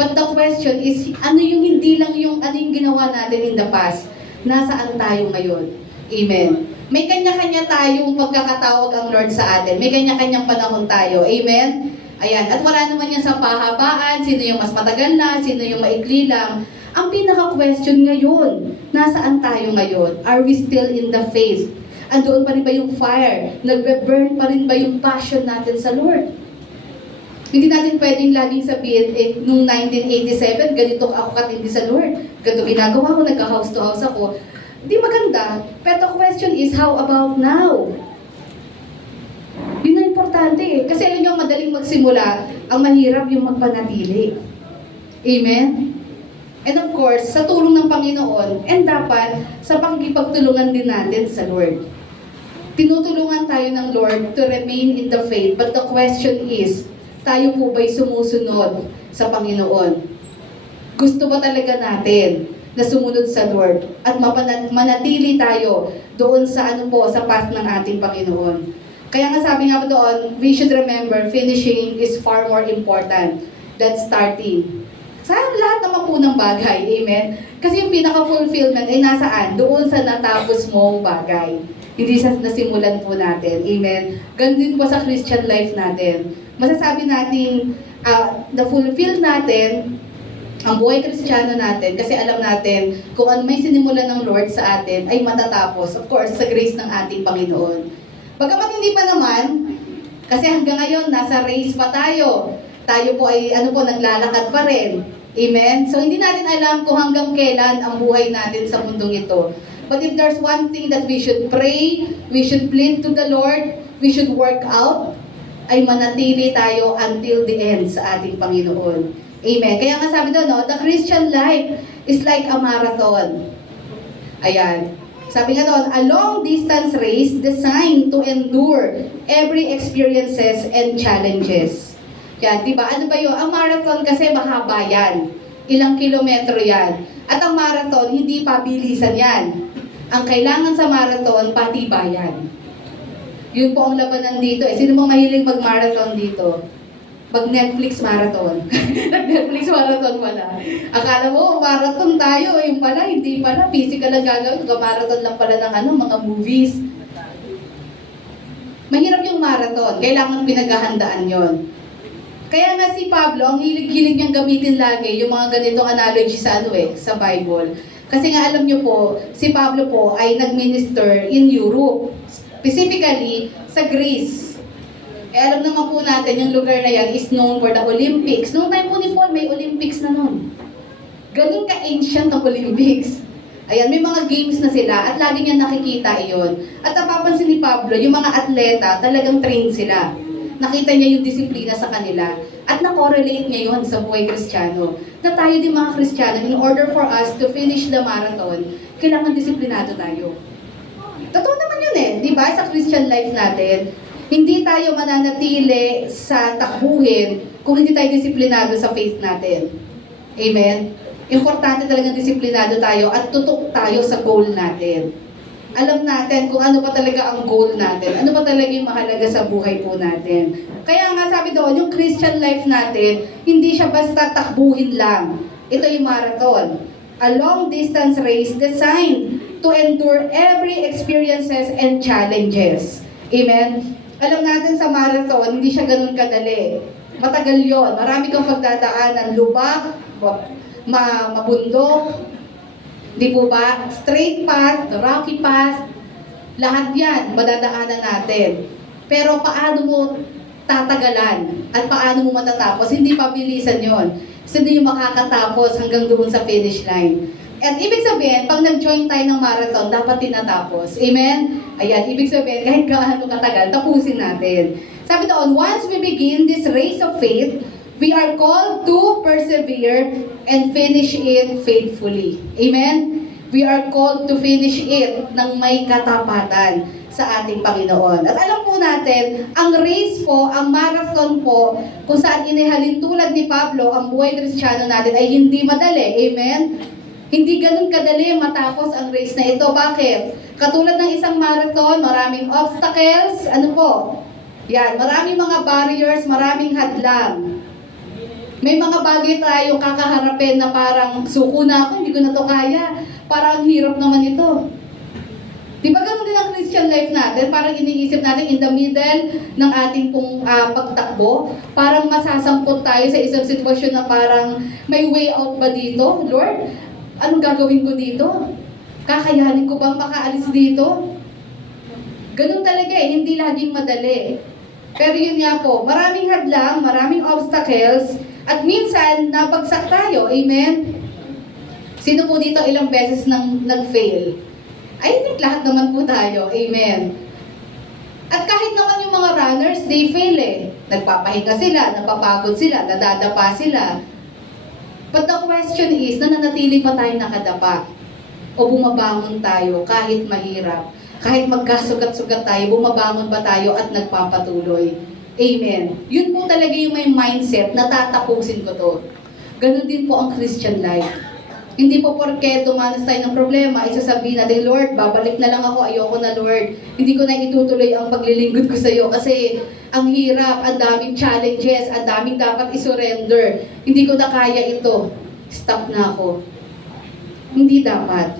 But the question is, ano yung hindi lang yung, ano yung ginawa natin in the past? Nasaan tayo ngayon? Amen. May kanya-kanya tayong pagkakatawag ang Lord sa atin. May kanya-kanyang panahon tayo. Amen? Ayan. At wala naman yan sa pahabaan, sino yung mas matagal na, sino yung maikli lang. Ang pinaka-question ngayon, nasaan tayo ngayon? Are we still in the faith? Andoon pa rin ba yung fire? Nagbe-burn pa rin ba yung passion natin sa Lord? Hindi natin pwedeng laging sabihin, nung 1987, ganito ako katindi sa Lord. Ganito ginagawa ko, nagka-house to house ako. Di maganda. Pero the question is, how about now? Yun ang importante Kasi yun yung madaling magsimula, ang mahirap yung magpanatili. Amen? And of course, sa tulong ng Panginoon, and dapat sa pakikipagtulungan din natin sa Lord. Tinutulungan tayo ng Lord to remain in the faith, but the question is, tayo po ba'y sumusunod sa Panginoon? Gusto ba talaga natin na sumunod sa Lord at manatili tayo doon sa sa path ng ating Panginoon? Kaya nga sabi nga po doon, we should remember finishing is far more important than starting. Sa lahat naman po ng bagay, amen? Kasi yung pinaka-fulfillment ay nasaan? Doon sa natapos mong bagay. Hindi sa nasimulan po natin, amen? Ganun din po sa Christian life natin. Masasabi natin, na-fulfill natin ang buhay Kristiyano natin kasi alam natin kung ano may sinimulan ng Lord sa atin ay matatapos, of course, sa grace ng ating Panginoon. Bagamat hindi pa naman, kasi hanggang ngayon, nasa race pa tayo. Tayo po ay, naglalakad pa rin. Amen? So, hindi natin alam kung hanggang kailan ang buhay natin sa mundong ito. But if there's one thing that we should pray, we should plead to the Lord, we should work out, ay manatili tayo until the end sa ating Panginoon. Amen. Kaya nga sabi doon, the Christian life is like a marathon. Ayan. Sabi nga doon, a long distance race designed to endure every experiences and challenges. Yan, diba? Ano ba yun? Ang marathon kasi mahaba yan. Ilang kilometro yan. At ang marathon, hindi pabilisan yan. Ang kailangan sa marathon, patibayan. Yun po ang labanan dito. Sino bang mahilig mag-marathon dito? Mag-Netflix marathon. Nag-Netflix marathon pala. Akala mo, marathon tayo. Yung pala, hindi pala. Physical lang gagawin. Marathon lang pala ng mga movies. Mahirap yung marathon. Kailangan pinaghahandaan yon. Kaya nga si Pablo, ang hilig-hilig niyang gamitin lagi yung mga ganitong analogy sa sa Bible. Kasi nga alam niyo po, si Pablo po ay nag-minister in Europe. Specifically, sa Greece. Alam naman po natin, yung lugar na yan is known for the Olympics. Noong time po ni Paul, may Olympics na nun. Ganun ka-ancient ang Olympics. Ayan, may mga games na sila at lagi niya nakikita iyon. At napapansin ni Pablo, yung mga atleta, talagang trained sila. nakita niya yung disiplina sa kanila, at na-correlate niya yun sa buhay Kristiyano. Na tayo din mga Kristiyano, in order for us to finish the marathon, kailangan disiplinado tayo. Totoo naman yun di ba? Sa Christian life natin, hindi tayo mananatili sa takbuhin kung hindi tayo disiplinado sa faith natin. Amen? Importante talagang disiplinado tayo at tutok tayo sa goal natin. Alam natin kung ano pa talaga ang goal natin, ano pa talaga yung mahalaga sa buhay po natin. Kaya nga sabi doon, yung Christian life natin, hindi siya basta takbuhin lang. Ito yung marathon. A long distance race designed to endure every experiences and challenges. Amen? Alam natin sa marathon, hindi siya ganun kadali. Matagal yon. Marami kang pagdadaanan, lubak, mabundok, di po ba? Straight path, rocky path, lahat yan, madadaanan natin. Pero paano mo tatagalan at paano mo matatapos? Hindi pabilisan yon. Sino yung makakatapos hanggang doon sa finish line? At ibig sabihin, pag nag-join tayo ng marathon, dapat tinatapos. Amen? Ayan, ibig sabihin, kahit gaano katagal, tapusin natin. Sabi doon, once we begin this race of faith, we are called to persevere and finish it faithfully. Amen? We are called to finish it ng may katapatan sa ating Panginoon. At alam po natin, ang race po, ang marathon po, kung saan inihalin tulad ni Pablo, ang buhay Kristiyano natin ay hindi madali. Amen? Hindi ganun kadali matapos ang race na ito. Bakit? Katulad ng isang marathon, maraming obstacles, ano po? Yan, maraming mga barriers, maraming hadlang. May mga bagay tayo kakaharapin na parang suko na ako, hindi ko na to kaya. Parang hirap naman ito. Di ba ganun din ang Christian life natin? Parang iniisip natin in the middle ng ating pong pagtakbo, parang masasampot tayo sa isang sitwasyon na parang may way out ba dito? Lord, anong gagawin ko dito? Kakayanin ko bang makaalis dito? Ganun talaga hindi laging madali. Pero yun nga po, maraming hadlang, maraming obstacles, at minsan, nabagsak tayo. Amen? Sino po dito ilang beses nag-fail? I think lahat naman po tayo. Amen? At kahit naman yung mga runners, they fail Nagpapahinga sila, napapagod sila, nadadapa sila. But the question is, nananatili pa tayo nakadapa? O bumabangon tayo kahit mahirap? Kahit magkasugat-sugat tayo, bumabangon ba tayo at nagpapatuloy? Amen. Yun po talaga yung may mindset na tatapusin ko to. Ganon din po ang Christian life. Hindi po porke dumanas tayo ng problema, isasabihin natin, Lord, babalik na lang ako, ayoko na Lord. Hindi ko na itutuloy ang paglilingkod ko sa iyo kasi ang hirap, ang daming challenges, ang daming dapat isurrender. Hindi ko na kaya ito. Stop na ako. Hindi dapat.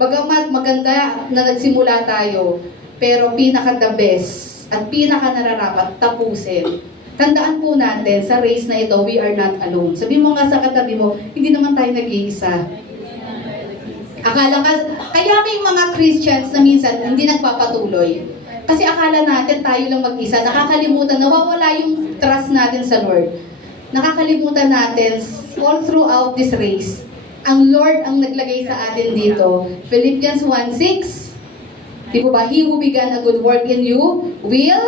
Bagamat maganda na nagsimula tayo, pero pinaka-the best at pinaka-nararapat tapusin. Tandaan po natin, sa race na ito, we are not alone. Sabi mo nga sa katabi mo, hindi naman tayo nag-iisa. Akala ka, kaya may mga Christians na minsan hindi nagpapatuloy. Kasi akala natin tayo lang mag-isa. Nakakalimutan, nawawala yung trust natin sa Lord. Nakakalimutan natin, all throughout this race, ang Lord ang naglagay sa atin dito. Philippians 1:6. Di po ba? He who began a good work in you will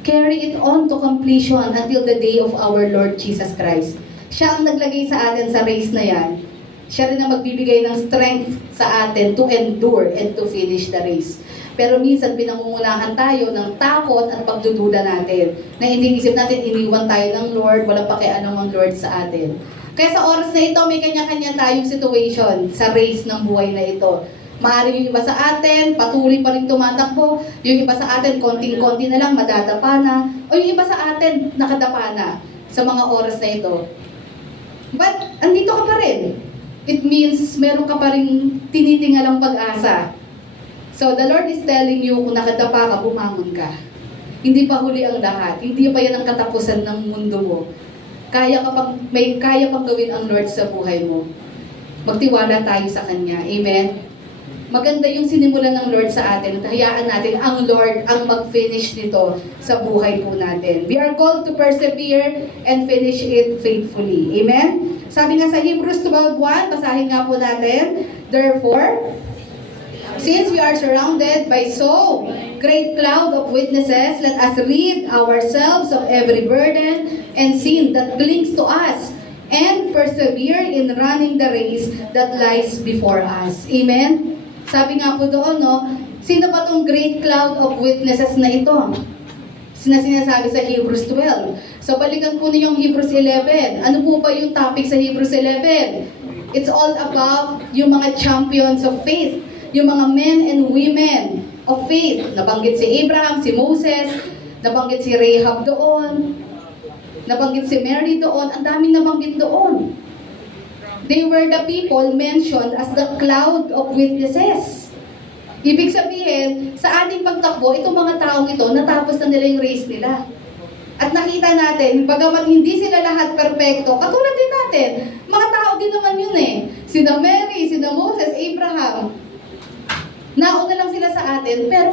carry it on to completion until the day of our Lord Jesus Christ. Siya ang naglagay sa atin sa race na yan. Siya rin ang magbibigay ng strength sa atin to endure and to finish the race. Pero minsan pinangungunahan tayo ng takot at pagdududa natin. Na hindi isip natin, iniwan tayo ng Lord, walang pakialam ang Lord sa atin. Kaya sa oras na ito, may kanya-kanya tayong situation sa race ng buhay na ito. Maaaring yung iba sa atin, patuloy pa rin tumatakbo. Yung iba sa atin, konting-konti na lang, madadapa na. O yung iba sa atin, nakadapa na sa mga oras na ito. But, andito ka pa rin. It means, meron ka pa rin tinitingalang pag-asa. So, the Lord is telling you, kung nakadapa ka, bumangon ka. Hindi pa huli ang lahat. Hindi pa yan ang katapusan ng mundo mo. Kaya pang gawin ang Lord sa buhay mo. Magtiwala tayo sa Kanya. Amen? Maganda yung sinimulan ng Lord sa atin at hayaan natin ang Lord ang mag-finish nito sa buhay po natin. We are called to persevere and finish it faithfully. Amen? Sabi nga sa Hebrews 12:1, basahin nga po natin. Therefore, Since we are surrounded by so great cloud of witnesses, let us rid ourselves of every burden and sin that clings to us and persevere in running the race that lies before us. Amen? Sabi nga po doon, no, sino ba tong great cloud of witnesses na ito? Sinasabi sa Hebrews 12. So balikan po niyo yung Hebrews 11. Ano po ba yung topic sa Hebrews 11? It's all about yung mga champions of faith. Yung mga men and women of faith. Nabanggit si Abraham, si Moses, nabanggit si Rahab doon, nabanggit si Mary doon, ang daming nabanggit doon. They were the people mentioned as the cloud of witnesses. Ibig sabihin, sa ating pagtakbo, itong mga taong ito, natapos na nila yung race nila. At nakita natin, bagamat hindi sila lahat perpekto, katulad din natin, mga tao din naman yun eh. Sina Mary, sina Moses, Abraham. Nauna lang sila sa atin, pero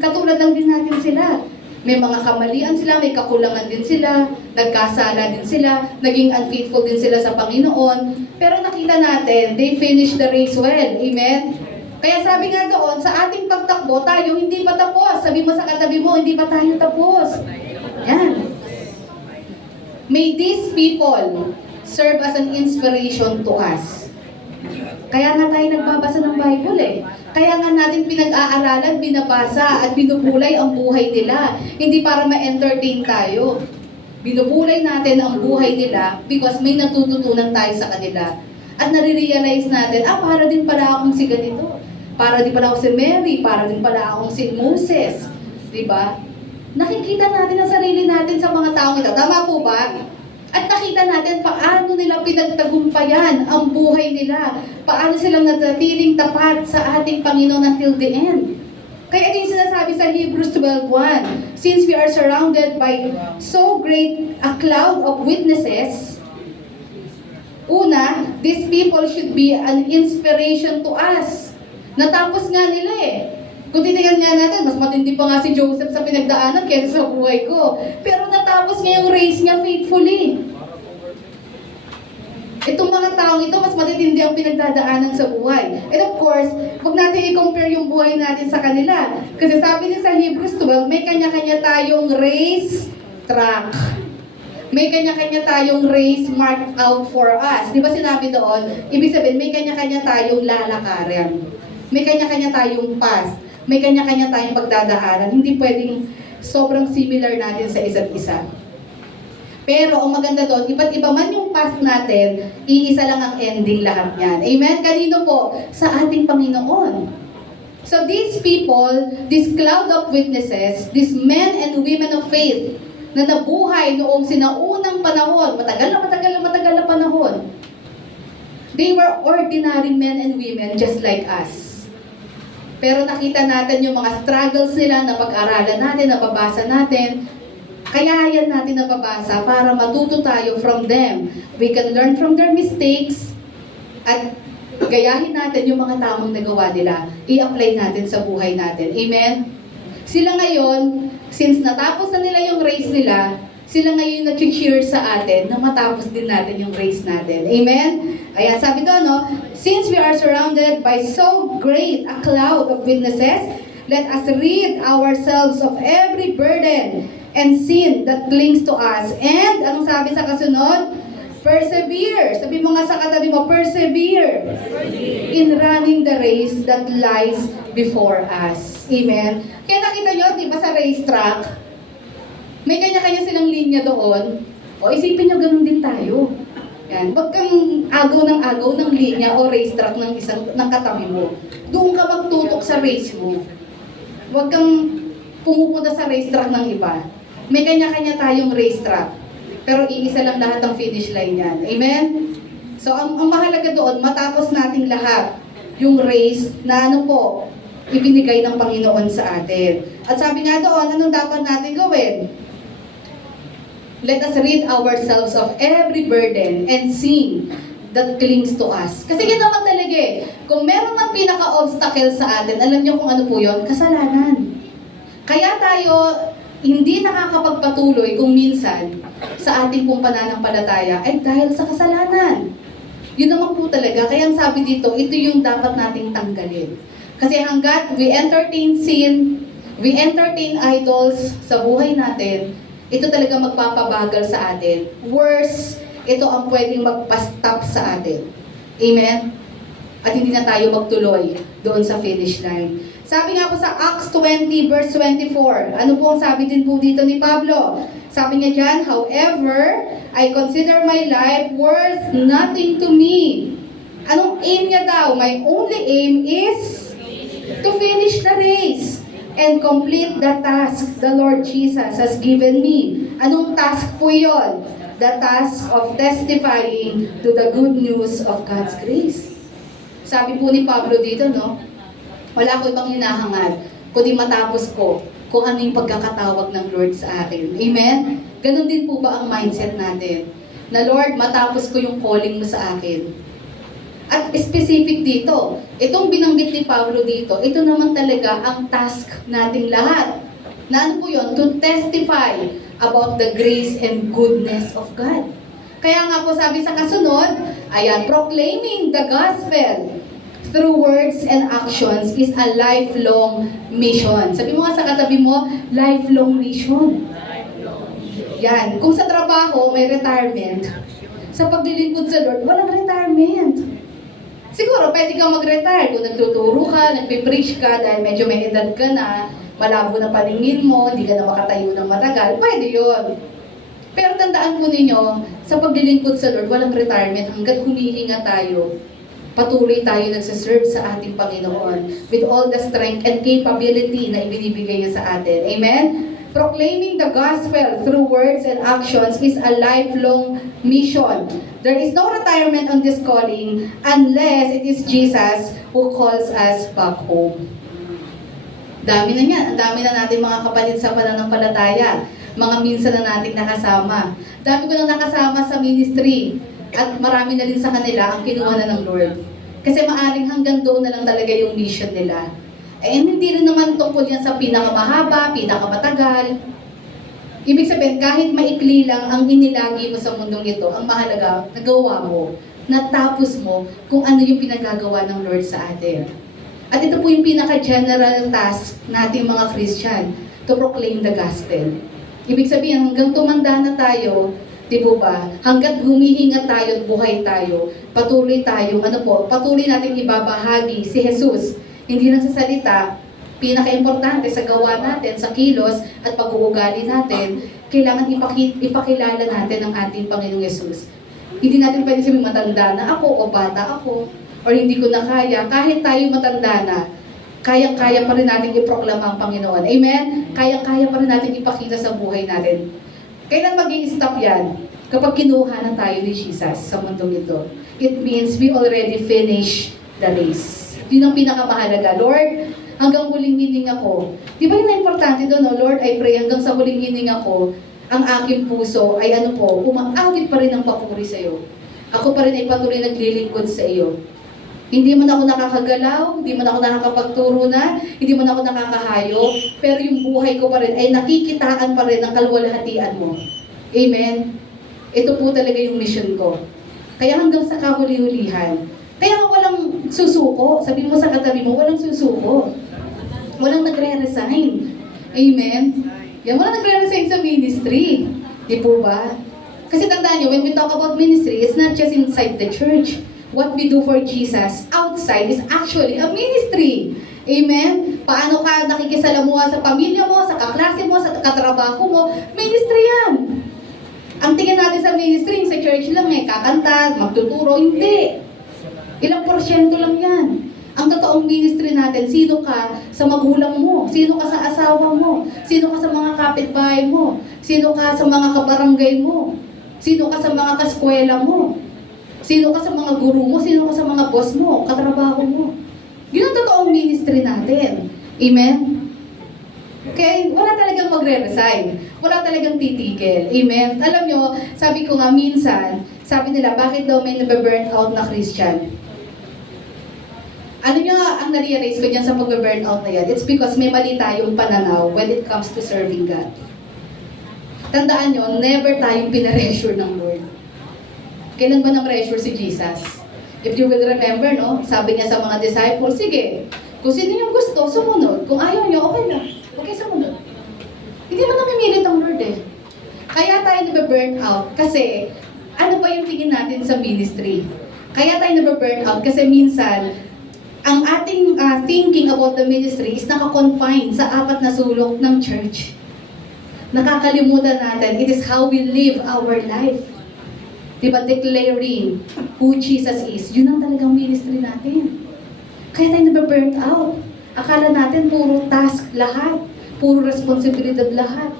katulad lang din natin sila. May mga kamalian sila, may kakulangan din sila, nagkasala din sila, naging unfaithful din sila sa Panginoon. Pero nakita natin, they finished the race well. Amen? Kaya sabi nga doon, sa ating pagtakbo, tayo hindi pa tapos. Sabi mo sa katabi mo, hindi pa tayo tapos. Yan. May these people serve as an inspiration to us. Kaya nga tayo nagbabasa ng Bible eh. Kaya nga natin pinag-aaralan, binabasa at binubulay ang buhay nila. Hindi para ma-entertain tayo. Binubulay natin ang buhay nila because may natututunan tayo sa kanila. At nare-realize natin, para din pala akong si ganito. Para din pala ako si Mary, para din pala akong si Moses. Diba? Nakikita natin ang sarili natin sa mga taong ito. Tama po ba? At nakita natin paano nila pinagtagumpayan ang buhay nila. Paano silang natatiling tapat sa ating Panginoon until the end. Kaya din sinasabi sa Hebrews 12:1, since we are surrounded by so great a cloud of witnesses, una, these people should be an inspiration to us. Natapos nga nila eh. Kung titingnan nga natin, mas matindi pa nga si Joseph sa pinagdaanan kaysa sa buhay ko. Pero natapos nga yung race niya faithfully. Itong mga taong ito, mas matitindi ang pinagdadaanan sa buhay. And of course, huwag natin i-compare yung buhay natin sa kanila. Kasi sabi niya sa Hebrews 12, may kanya-kanya tayong race track. May kanya-kanya tayong race marked out for us. Di ba sinabi doon? Ibig sabihin, may kanya-kanya tayong lalakaran. May kanya-kanya tayong path. May kanya-kanya tayong pagdadaanan. Hindi pwedeng sobrang similar natin sa isa't isa. Pero ang maganda doon, iba't iba man yung path natin, iisa lang ang ending lahat yan. Amen? Kanino po? Sa ating Panginoon. So these people, this cloud of witnesses, these men and women of faith, na nabuhay noong sinaunang panahon, matagal na panahon, they were ordinary men and women just like us. Pero nakita natin yung mga struggles nila na pag-aralan natin, nababasa natin. Kaya yan natin nababasa para matuto tayo from them. We can learn from their mistakes at gayahin natin yung mga tamang nagawa nila. I-apply natin sa buhay natin. Amen? Sila ngayon, since natapos na nila yung race nila, sila ngayon nag-cheer sa atin na matapos din natin yung race natin. Amen? Ayan, sabi doon, no? Since we are surrounded by so great a cloud of witnesses, let us rid ourselves of every burden and sin that clings to us. And, anong sabi sa kasunod? Persevere. Sabi mo nga sa katabi mo, persevere in running the race that lies before us. Amen? Kaya nakita nyo, di ba sa racetrack, may kanya-kanya silang linya doon. O isipin nyo, ganun din tayo. Yan. Huwag kang agaw ng linya o racetrack ng katabi mo. Doon ka magtutok sa race mo. Huwag kang pumupunta sa racetrack ng iba. May kanya-kanya tayong racetrack. Pero iisa lang lahat ang finish line yan. Amen? So, ang mahalaga doon, matapos nating lahat yung race na ibinigay ng Panginoon sa atin. At sabi nga doon, anong dapat natin gawin? Let us rid ourselves of every burden and sin that clings to us. Kasi yun naman talaga eh. Kung meron man pinaka-obstacle sa atin, alam niyo kung ano po yun? Kasalanan. Kaya tayo hindi nakakapagpatuloy kung minsan sa ating pong pananampalataya ay dahil sa kasalanan. Yun naman po talaga. Kaya ang sabi dito, ito yung dapat nating tanggalin. Kasi hanggat we entertain sin, we entertain idols sa buhay natin, ito talaga magpapabagal sa atin. Worse, ito ang pwedeng magpa-stop sa atin. Amen? At hindi na tayo magtuloy doon sa finish line. Sabi nga po sa Acts 20 verse 24, ano po ang sabi din po dito ni Pablo? Sabi niya dyan, however, I consider my life worth nothing to me. Anong aim niya daw? My only aim is to finish the race and complete the task the Lord Jesus has given me. Anong task po yun? The task of testifying to the good news of God's grace. Sabi po ni Pablo dito, no? Wala ko ibang hinahangad, kundi matapos ko kung ano yung pagkakatawag ng Lord sa akin. Amen? Ganon din po ba ang mindset natin? Na Lord, matapos ko yung calling mo sa akin. At specific dito, itong binanggit ni Pablo dito, ito naman talaga ang task nating lahat. Na ano po yun? To testify about the grace and goodness of God. Kaya nga po sabi sa kasunod, ayan, proclaiming the gospel through words and actions is a lifelong mission. Sabi mo nga sa katabi mo, lifelong mission. Yan. Kung sa trabaho, may retirement. Sa paglilingkod sa Lord, walang retirement. Siguro, pwede kang mag-retire kung nagtuturo ka, nagpipreach ka, dahil medyo may edad ka na, malabo na paningin mo, hindi ka na makatayo ng matagal, pwede yun. Pero tandaan po ninyo, sa paglilingkod sa Lord, walang retirement hanggat humihinga tayo. Patuloy tayo nagsaserve sa ating Panginoon with all the strength and capability na ibinibigay niya sa atin. Amen? Proclaiming the gospel through words and actions is a lifelong mission. There is no retirement on this calling unless it is Jesus who calls us back home. Dami na yan. Ang dami na natin mga kapatid sa pananampalataya. Mga minsan na nating nakasama. Dami ko na nakasama sa ministry. At marami na rin sa kanila ang kinuha na ng Lord. Kasi maaring hanggang doon na lang talaga yung mission nila. Eh, hindi rin naman tungkol yan sa pinakamahaba, pinakamatagal. Ibig sabihin, kahit maikli lang ang inilagi mo sa mundong ito, ang mahalaga, nagawa mo, natapos mo kung ano yung pinagagawa ng Lord sa atin. At ito po yung pinaka-general task nating mga Christian, to proclaim the gospel. Ibig sabihin, hanggang tumanda na tayo, di po ba? Hanggat humihinga tayo at buhay tayo, patuloy natin ibabahagi si Jesus. Hindi lang sa salita, pinaka-importante sa gawa natin, sa kilos at pag-uugali natin, kailangan ipakilala natin ang ating Panginoong Jesus. Hindi natin pwede sabihin matanda na ako o bata ako, or hindi ko na kaya. Kahit tayo matanda na, kayang-kaya pa rin natin iproklama ang Panginoon. Amen? Kayang-kaya pa rin natin ipakita sa buhay natin. Kailan mag-i-stop yan? Kapag kinuha na tayo ni Jesus sa mundong ito. It means we already finished the race. Yun ang pinakamahalaga. Lord, hanggang huling hininga ko. Di ba yun na importante doon, no? Lord, I pray hanggang sa huling hininga ko, ang aking puso ay umaawit pa rin ng papuri sa iyo. Ako pa rin ay patuloy naglilingkod sa iyo. Hindi man ako nakakagalaw, hindi man ako nakakapagturo na, hindi man ako nakakahayo, pero yung buhay ko pa rin ay nakikitaan pa rin ng kaluwalhatian mo. Amen? Ito po talaga yung mission ko. Kaya hanggang sa kahuli-hulihan, kaya walang susuko. Sabi mo sa katabi mo, walang susuko. Walang nagre-resign. Amen? Yan, walang nagre-resign sa ministry. Di po ba? Kasi tandaan nyo, when we talk about ministry, it's not just inside the church. What we do for Jesus outside is actually a ministry. Amen? Paano ka nakikisalamuha sa pamilya mo, sa kaklase mo, sa katrabaho mo, ministry yan. Ang tingin natin sa ministry, sa church lang kakanta, magtuturo, hindi. Ilang porsyento lang yan. Ang totoong ministry natin, sino ka sa magulang mo, sino ka sa asawa mo, sino ka sa mga kapitbahay mo, sino ka sa mga kabarangay mo, sino ka sa mga kaskwela mo, sino ka sa mga guru mo, sino ka sa mga boss mo, katrabaho mo. Yun ang totoong ministry natin. Amen? Okay? Wala talagang magre-resign. Wala talagang titigil. Amen? Alam nyo, sabi ko nga minsan, sabi nila, bakit daw may nabe-burn out na Christian? Ano nyo ang na-realize ko dyan sa pag-burn out na yan? It's because may mali tayong pananaw when it comes to serving God. Tandaan nyo, never tayong pinareassure ng Lord. Kailan ba na-pressure si Jesus? If you will remember, no? Sabi niya sa mga disciples, sige, Kung sino yung gusto, sumunod. Kung ayaw nyo, okay lang. Okay, sumunod. Hindi mo namimilit ang Lord eh. Kaya tayo nabe-burn out kasi ano ba yung tingin natin sa ministry? Kaya tayo nabe-burn out kasi minsan ang ating thinking about the ministry is nakakonfine sa apat na sulok ng church. Nakakalimutan natin, it is how we live our life. Diba, declaring who Jesus is, yun ang talagang ministry natin. Kaya tayo nabe-burn out. Akala natin puro task lahat, puro responsibilidad lahat.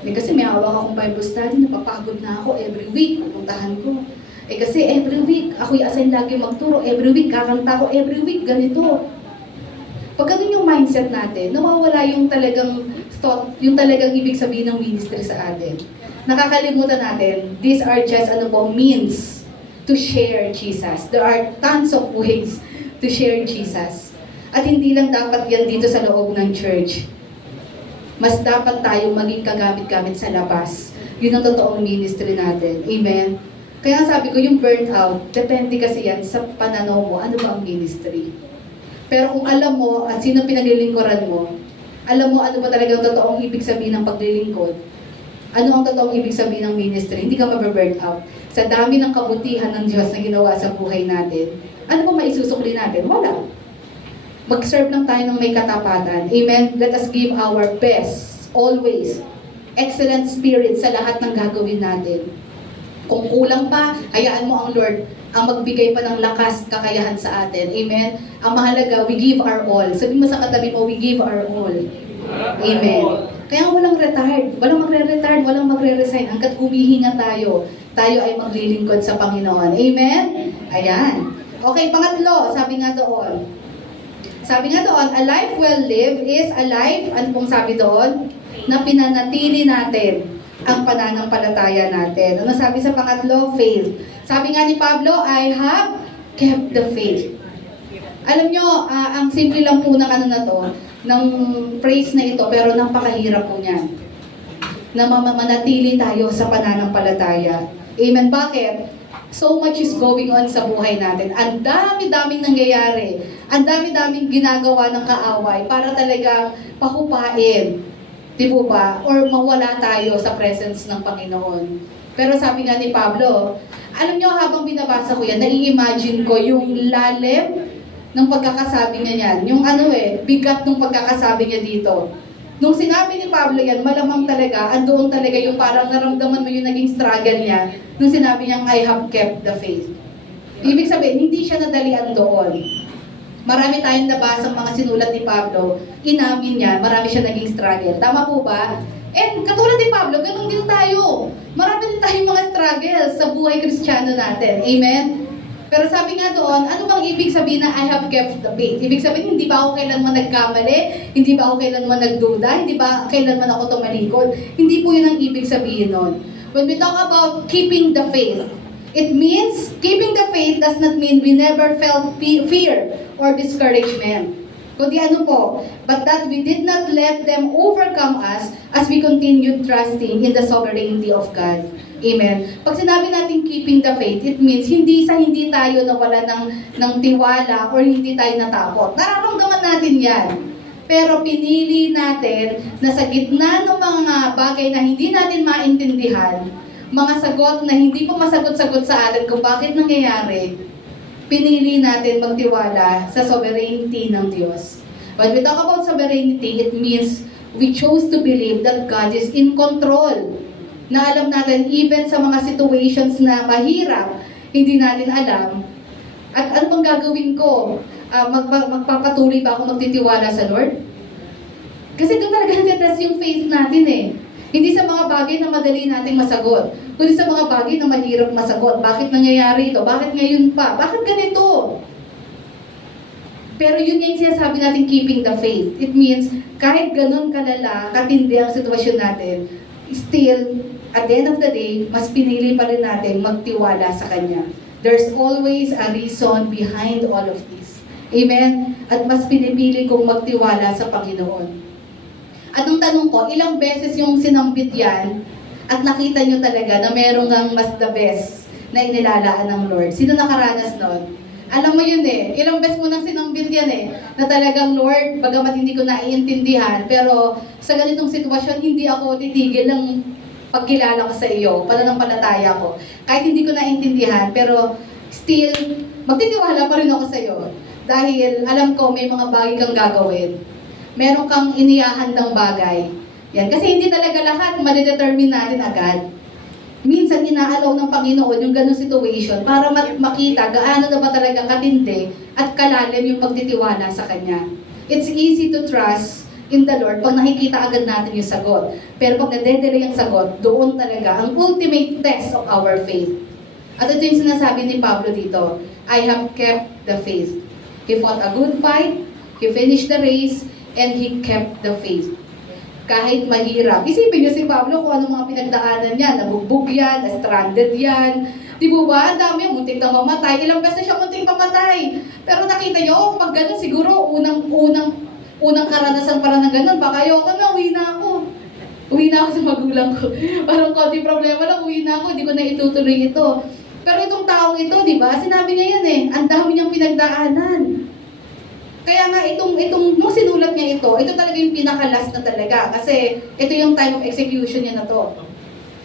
Kasi may hawak akong Bible study, napapagod na ako every week, pupuntahan ko. Kasi every week, ako i-assign lagi magturo, every week, kakanta ko, every week, ganito. Pag ganun yung mindset natin, nawawala yung talagang thought, yung talagang ibig sabihin ng ministry sa atin. Nakakalimutan natin, these are just means to share Jesus. There are tons of ways to share Jesus. At hindi lang dapat yan dito sa loob ng church. Mas dapat tayong maging kagamit-gamit sa labas. Yun ang totoong ministry natin. Amen? Kaya sabi ko, yung burnt out, depende kasi yan sa pananaw mo, ano ba ang ministry. Pero kung alam mo at sino pinaglilingkuran mo, alam mo ano ba talagang totoong ibig sabihin ng paglilingkod, ano ang totoong ibig sabihin ng ministry, hindi ka mababurn out. Sa dami ng kabutihan ng Diyos na ginawa sa buhay natin, ano ba maisusukli natin? Wala. Mag-serve lang tayo ng may katapatan. Amen? Let us give our best, always. Excellent spirit sa lahat ng gagawin natin. Kung kulang pa, hayaan mo ang Lord ang magbigay pa ng lakas, kakayahan sa atin. Amen? Ang mahalaga, we give our all. Sabi mo sa katabi mo, we give our all. Amen. Kaya walang retard, walang magre-retard, walang magre-resign. Hanggat humihinga tayo, tayo ay maglilingkod sa Panginoon. Amen? Ayan. Okay, pangatlo, sabi nga doon, a life well lived is a life, ano pong sabi doon? Na pinanatili natin ang pananampalataya natin. Ano sabi sa pangatlo? Faith. Sabi nga ni Pablo, I have kept the faith. Alam nyo, ang simple lang po ng ng phrase na ito, pero napakahirap po niyan. Na manatili tayo sa pananampalataya. Amen. Bakit? So much is going on sa buhay natin. Ang dami-daming nangyayari. Ang dami-daming ginagawa ng kaaway para talagang pahupain. Di po ba? Or mawala tayo sa presence ng Panginoon. Pero sabi nga ni Pablo, alam nyo, habang binabasa ko yan, nai-imagine ko yung lalim ng pagkakasabi niya niyan. Yung bigat ng pagkakasabi niya dito. Nung sinabi ni Pablo yan, malamang talaga, andoon talaga yung parang naramdaman mo yung naging struggle niya nung sinabi niyang, I have kept the faith. Ibig sabihin, hindi siya nadalian doon. Marami tayong nabasang mga sinulat ni Pablo, inamin niya, marami siya naging struggle. Tama po ba? And katulad ni Pablo, ganun din tayo. Marami din tayong mga struggles sa buhay Kristiyano natin. Amen? Pero sabi nga doon, ano bang ibig sabihin na I have kept the faith? Ibig sabihin, hindi ba ako kailanman nagkamali? Hindi ba ako kailanman nagduda? Hindi ba kailanman ako tumalikod? Hindi po yun ang ibig sabihin nun. When we talk about keeping the faith, it means, keeping the faith does not mean we never felt fear or discouragement. Kundi ano po, but that we did not let them overcome us as we continued trusting in the sovereignty of God. Amen. Pag sinabi natin keeping the faith, it means hindi tayo nawala ng tiwala or hindi tayo natakot. Nararamdaman natin yan. Pero pinili natin na sa gitna ng mga bagay na hindi natin maintindihan, mga sagot na hindi po masagot-sagot sa atin kung bakit nangyayari, pinili natin magtiwala sa sovereignty ng Diyos. When we talk about sovereignty, it means we chose to believe that God is in control. Na alam natin, even sa mga situations na mahirap, hindi natin alam. At ano bang gagawin ko? Magpapatuloy ba ako magtitiwala sa Lord? Kasi doon talaga nag-test yung faith natin eh. Hindi sa mga bagay na madali nating masagot, kundi sa mga bagay na mahirap masagot. Bakit nangyayari ito? Bakit ngayon pa? Bakit ganito? Pero yun yung sinasabi natin, keeping the faith. It means, kahit ganun kalala, katindi ang sitwasyon natin, still, at the end of the day, mas pinili pa rin natin magtiwala sa Kanya. There's always a reason behind all of this. Amen? At mas pinipili kong magtiwala sa Panginoon. At ang tanong ko, ilang beses yung sinambit yan at nakita nyo talaga na merong mas the best na inilalaan ng Lord? Sino nakaranas nun? Alam mo yun eh, ilang beses mo nang sinambit yan eh, na talagang Lord, bagamat hindi ko naiintindihan, pero sa ganitong sitwasyon, hindi ako titigil ng pagkilala ko sa iyo, pananampalataya ko. Kahit hindi ko naiintindihan, pero still, magtitiwala pa rin ako sa iyo. Dahil alam ko may mga bagay kang gagawin. Meron kang inihahandang bagay. Yan. Kasi hindi talaga lahat madidetermine natin agad. Minsan inaalaw ng Panginoon yung ganong situation para makita gaano na ba talaga katindi at kalalim yung pagtitiwala sa Kanya. It's easy to trust in the Lord pag nakikita agad natin yung sagot. Pero pag nade-delay ang sagot, doon talaga ang ultimate test of our faith. At ito yung sinasabi ni Pablo dito, I have kept the faith. He fought a good fight, he finished the race, and he kept the faith. Kahit mahirap. Isipin niyo si Pablo kung anong mga pinagdaanan niya. Nabugbog yan, stranded yan. Di ba? Ang dami, muntik na mamatay. Ilang beses na siya muntik mamatay. Pero nakita niyo, pag gano'n, siguro unang karanasan para ng gano'n, baka ayoko na, uwi na ako. Uwi na ako sa magulang ko. Parang konti problema lang, uwi na ako, di ko na itutuloy ito. Pero itong taong ito, di ba? Sinabi niya yan eh, ang dami niyang pinagdaanan. Kaya nga nung sinulat niya ito talaga yung pinaka-last na talaga. Kasi ito yung time of execution niya na to.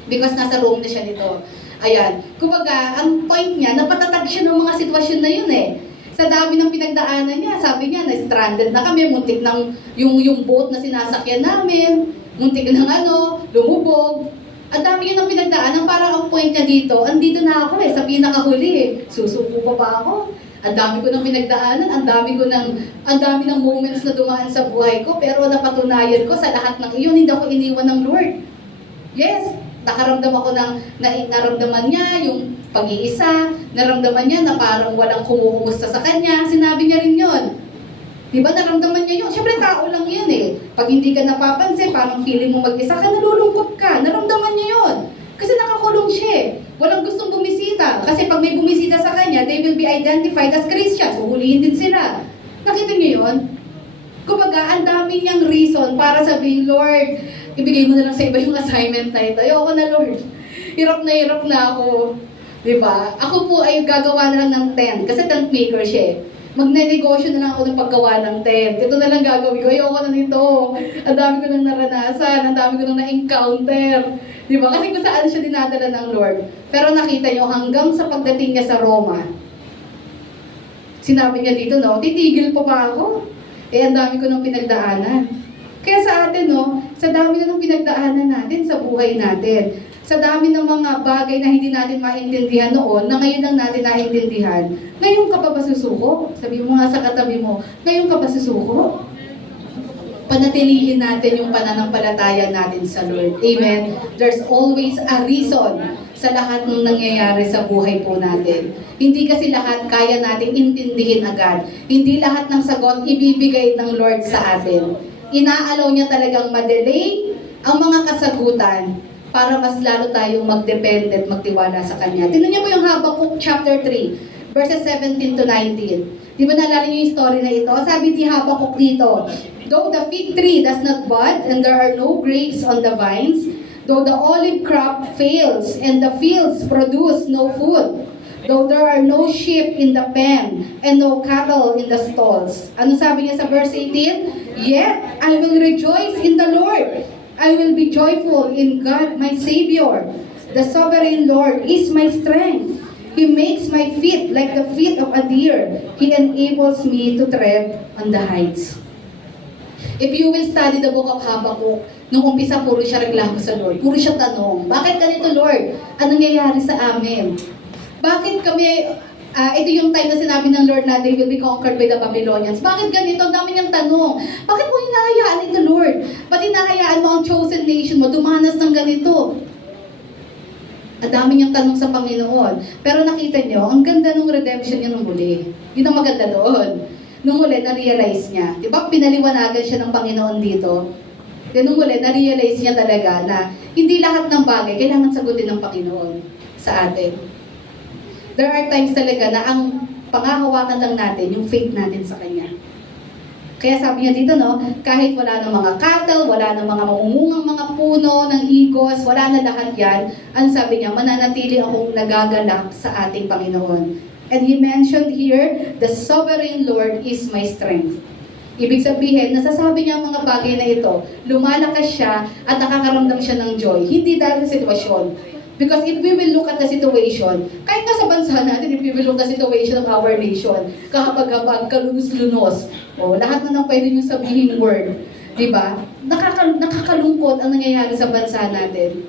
Because nasa Rome na siya nito. Ayan. Kumbaga, ang point niya, napatatag siya ng mga sitwasyon na yun eh. Sa dami ng pinagdaanan niya, sabi niya, na-stranded na kami, muntik ng yung boat na sinasakyan namin, muntik ng lumubog. Ang dami yun ng pinagdaanan, parang ang point niya dito, andito na ako eh, sa pinakahuli eh. Susuko pa ba ako? Ang dami ko ng pinagdaanan, ang dami ng moments na dumaan sa buhay ko, pero napatunayan ko sa lahat ng iyon, hindi ako iniwan ng Lord. Yes, nakaramdam ako naramdaman niya yung pag-iisa, naramdaman niya na parang walang kumuhumusta sa kanya, sinabi niya rin yun. Diba, naramdaman niya yun? Siyempre, tao lang yan eh. Pag hindi ka napapansin, parang feeling mo mag-isa ka, nalulungkot ka, naramdaman niya yun. Kasi nakakulong siya eh. Walang gustong bumisita. Kasi pag may bumisita sa kanya, they will be identified as Christians. Uhulihin din sila. Nakita niyo yun? Kumbaga, ang dami niyang reason para sabihin, Lord, ibigay mo na lang sa iba yung assignment na ito. Ayoko na, Lord. Hirap na ako. Diba? Ako po ay gagawa na lang ng tent. Kasi tent maker siya eh. Magne-negosyo na lang ako ng paggawa ng tent. Ito na lang gagawin ko. Ayoko na nito. Ang dami ko nang naranasan. Ang dami ko nang na-encounter. Diba? Kasi kung saan siya dinadala ng Lord. Pero nakita niyo, hanggang sa pagdating niya sa Roma, sinabi niya dito, titigil pa ba ako? Eh, ang dami ko nang pinagdaanan. Kaya sa atin, sa dami na ng pinagdaanan natin sa buhay natin, sa dami ng mga bagay na hindi natin maintindihan noon, na ngayon lang natin naintindihan, ngayon ka pa ba susuko? Sabi mo nga sa katabi mo, ngayon ka ba susuko? Panatilihin natin yung pananampalataya natin sa Lord. Amen? There's always a reason sa lahat ng nangyayari sa buhay po natin. Hindi kasi lahat kaya natin intindihin agad. Hindi lahat ng sagot ibibigay ng Lord sa atin. Inaalaw niya talagang ma-delay ang mga kasagutan para mas lalo tayong magdepende at magtiwala sa Kanya. Tingnan niyo po yung Habakkuk chapter 3, verses 17 to 19. Di ba naalala niyo yung story na ito? Sabi ni Habakkuk dito, though the fig tree does not bud and there are no grapes on the vines, though the olive crop fails and the fields produce no food, though there are no sheep in the pen and no cattle in the stalls. Ano sabi niya sa verse 18? Yet I will rejoice in the Lord. I will be joyful in God my Savior. The sovereign Lord is my strength. He makes my feet like the feet of a deer. He enables me to tread on the heights. If you will study the book of Habakkuk, nung umpisa puro siya reklamo sa Lord. Puro siya tanong, bakit ganito Lord? Anong nangyayari sa amin? Bakit kami, ito yung time na sinabi ng Lord na they will be conquered by the Babylonians. Bakit ganito? Ang dami niyang tanong. Bakit mo hinahayaan ito Lord? Ba't hinahayaan mo ang chosen nation mo dumanas ng ganito? Ang dami niyang tanong sa Panginoon. Pero nakita niyo, ang ganda ng redemption niya nung huli. Yun ang maganda doon. Nung huli, na-realize niya. Diba, pinaliwanagan siya ng Panginoon dito. Then nung huli, na-realize niya talaga na hindi lahat ng bagay kailangan sagutin ng Panginoon sa atin. There are times talaga na ang pangahawakan lang natin, yung faith natin sa Kanya. Kaya sabi niya dito, kahit wala ng mga cattle, wala ng mga mamumungang mga puno, ng igos, wala na lahat yan, ang sabi niya, mananatili akong nagagalak sa ating Panginoon. And he mentioned here, the sovereign Lord is my strength. Ibig sabihin, nasasabi niya ang mga bagay na ito, lumalakas siya at nakakaramdam siya ng joy. Hindi dahil sa sitwasyon. Because if we will look at the situation, kahit nga sa bansa natin, if we will look at the situation of our nation, kahabag-habag, kalunos-lunos, lahat na nang pwede nyo sabihin word, di ba? Nakakalungkot ang nangyayari sa bansa natin.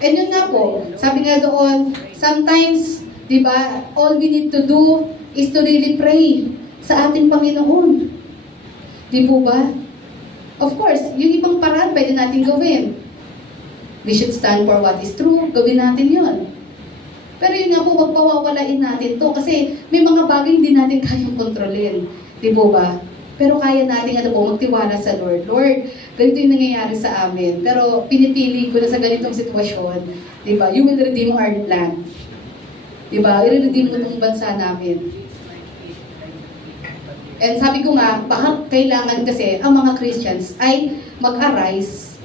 And yun nga po, sabi nga doon, sometimes, di ba, all we need to do is to really pray sa ating Panginoon. Di po ba? Of course, yung ibang paraan pwede natin gawin. We should stand for what is true. Gawin natin yun. Pero yun nga po, wag pawawalain natin to kasi may mga bagay hindi natin kayang kontrolin. Di po ba? Pero kaya natin magtiwala sa Lord. Lord, ganito yung nangyayari sa amin. Pero pinipili ko na sa ganitong sitwasyon. Di ba? You will redeem our land. Di ba? I-redeem mo itong bansa namin. And sabi ko nga, baka kailangan kasi ang mga Christians ay mag-arise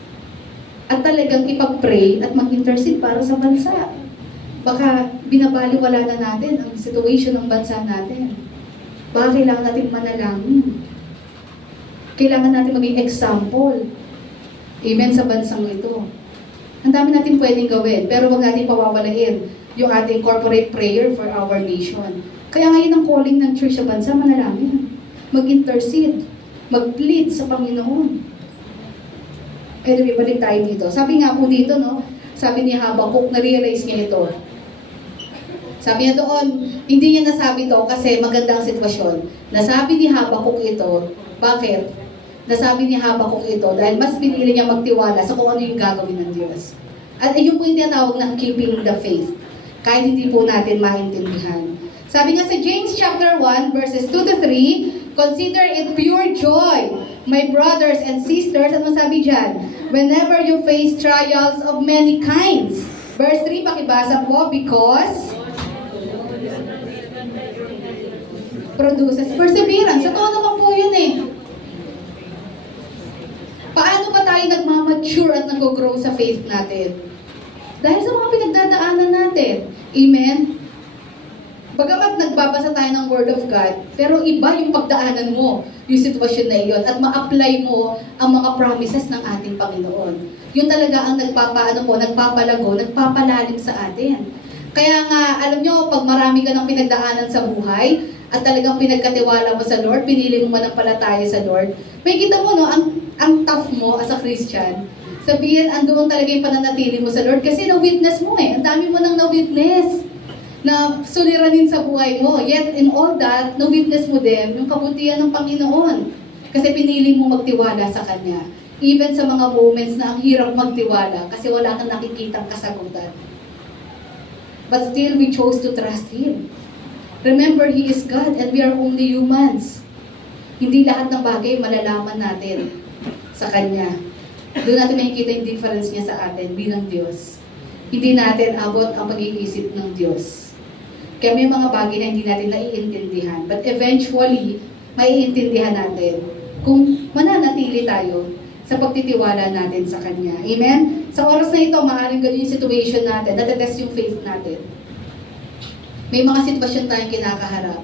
at talagang ipag-pray at mag-intercede para sa bansa. Baka binabaliwala na natin ang situation ng bansa natin. Baka kailangan natin manalangin. Kailangan natin maging example. Amen sa bansang ito. Ang dami natin pwedeng gawin, pero wag natin pawawalain yung ating corporate prayer for our nation. Kaya ngayon ang calling ng church sa bansa, manalangin. Mag-intercede. Mag-plead sa Panginoon. Anyway, balik tayo dito. Sabi nga po dito, no? Sabi ni Habakuk, na-realize niya ito. Sabi niya doon, hindi niya nasabi to kasi maganda ang sitwasyon. Nasabi ni Habakuk ito. Bakit? Nasabi ni Habakuk ito dahil mas pinili niya magtiwala sa kung ano yung gagawin ng Diyos. At yun po yung tinatawag ng keeping the faith. Kahit hindi po natin maintindihan. Sabi nga sa James chapter 1, verses 2 to 3, consider it pure joy, my brothers and sisters, ano sabi dyan? Whenever you face trials of many kinds. Verse 3, pakibasa po, because produces perseverance. Sa totoo naman po yun eh. Paano ba tayo nagmamature at nag-grow sa faith natin? Dahil sa mga pinagdadaanan natin. Amen? Bagamat nagbabasa tayo ng Word of God, pero iba yung pagdaanan mo, yung sitwasyon na iyon, at ma-apply mo ang mga promises ng ating Panginoon. Yun talaga ang nagpapalago, nagpapalalim sa atin. Kaya nga, alam nyo, pag marami ka ng pinagdaanan sa buhay, at talagang pinagkatiwala mo sa Lord, pinili mo manampalataya sa Lord, may kita mo, no, ang tough mo as a Christian, sabihin, andoon talaga yung pananatili mo sa Lord, kasi na-witness mo eh, ang dami mo nang na-witness, na suliranin sa buhay mo. Yet, in all that, na-witness mo din yung kabutihan ng Panginoon. Kasi pinili mo magtiwala sa Kanya. Even sa mga moments na ang hirap magtiwala kasi wala kang nakikitang kasagutan. But still, we chose to trust Him. Remember, He is God and we are only humans. Hindi lahat ng bagay malalaman natin sa Kanya. Doon natin makikita yung difference niya sa atin bilang Diyos. Hindi natin abot ang pag-iisip ng Diyos. Kaya may mga bagay na hindi natin naiintindihan. But eventually, maiintindihan natin kung mananatili tayo sa pagtitiwala natin sa Kanya. Amen? Sa oras na ito, maaaring ganun yung situation natin, natetest yung faith natin. May mga sitwasyon tayong kinakaharap.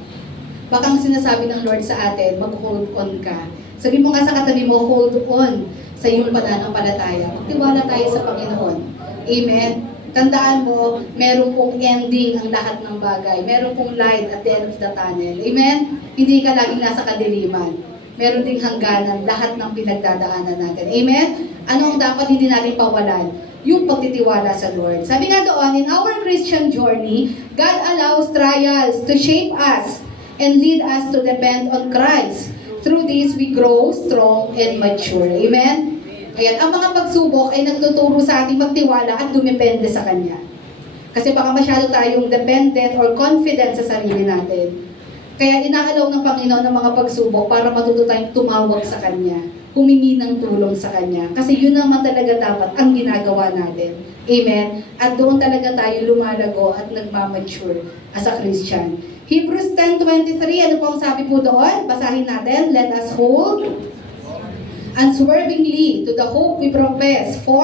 Baka ang sinasabi ng Lord sa atin, mag-hold on ka. Sabi mo nga sa katabi mo, hold on sa iyong pananampalataya. Magtiwala tayo sa Panginoon. Amen? Tandaan mo, meron pong ending ang lahat ng bagay. Meron pong light at the end of the tunnel. Amen? Hindi ka laging nasa kadiliman. Meron ding hangganan lahat ng pinagdadaanan natin. Amen? Ano ang dapat hindi natin pawalan? Yung pagtitiwala sa Lord. Sabi nga doon, in our Christian journey, God allows trials to shape us and lead us to depend on Christ. Through this, we grow strong and mature. Amen? Ayan, ang mga pagsubok ay nagtuturo sa ating magtiwala at dumepende sa Kanya. Kasi baka masyado tayong dependent or confident sa sarili natin. Kaya inaalaw ng Panginoon ng mga pagsubok para matuto tayong tumawag sa Kanya, humingi ng tulong sa Kanya. Kasi yun naman talaga dapat ang ginagawa natin. Amen? At doon talaga tayo lumalago at nagmamature as a Christian. Hebrews 10:23, ano po ang sabi po doon? Basahin natin. Let us hold unswervingly to the hope we profess, for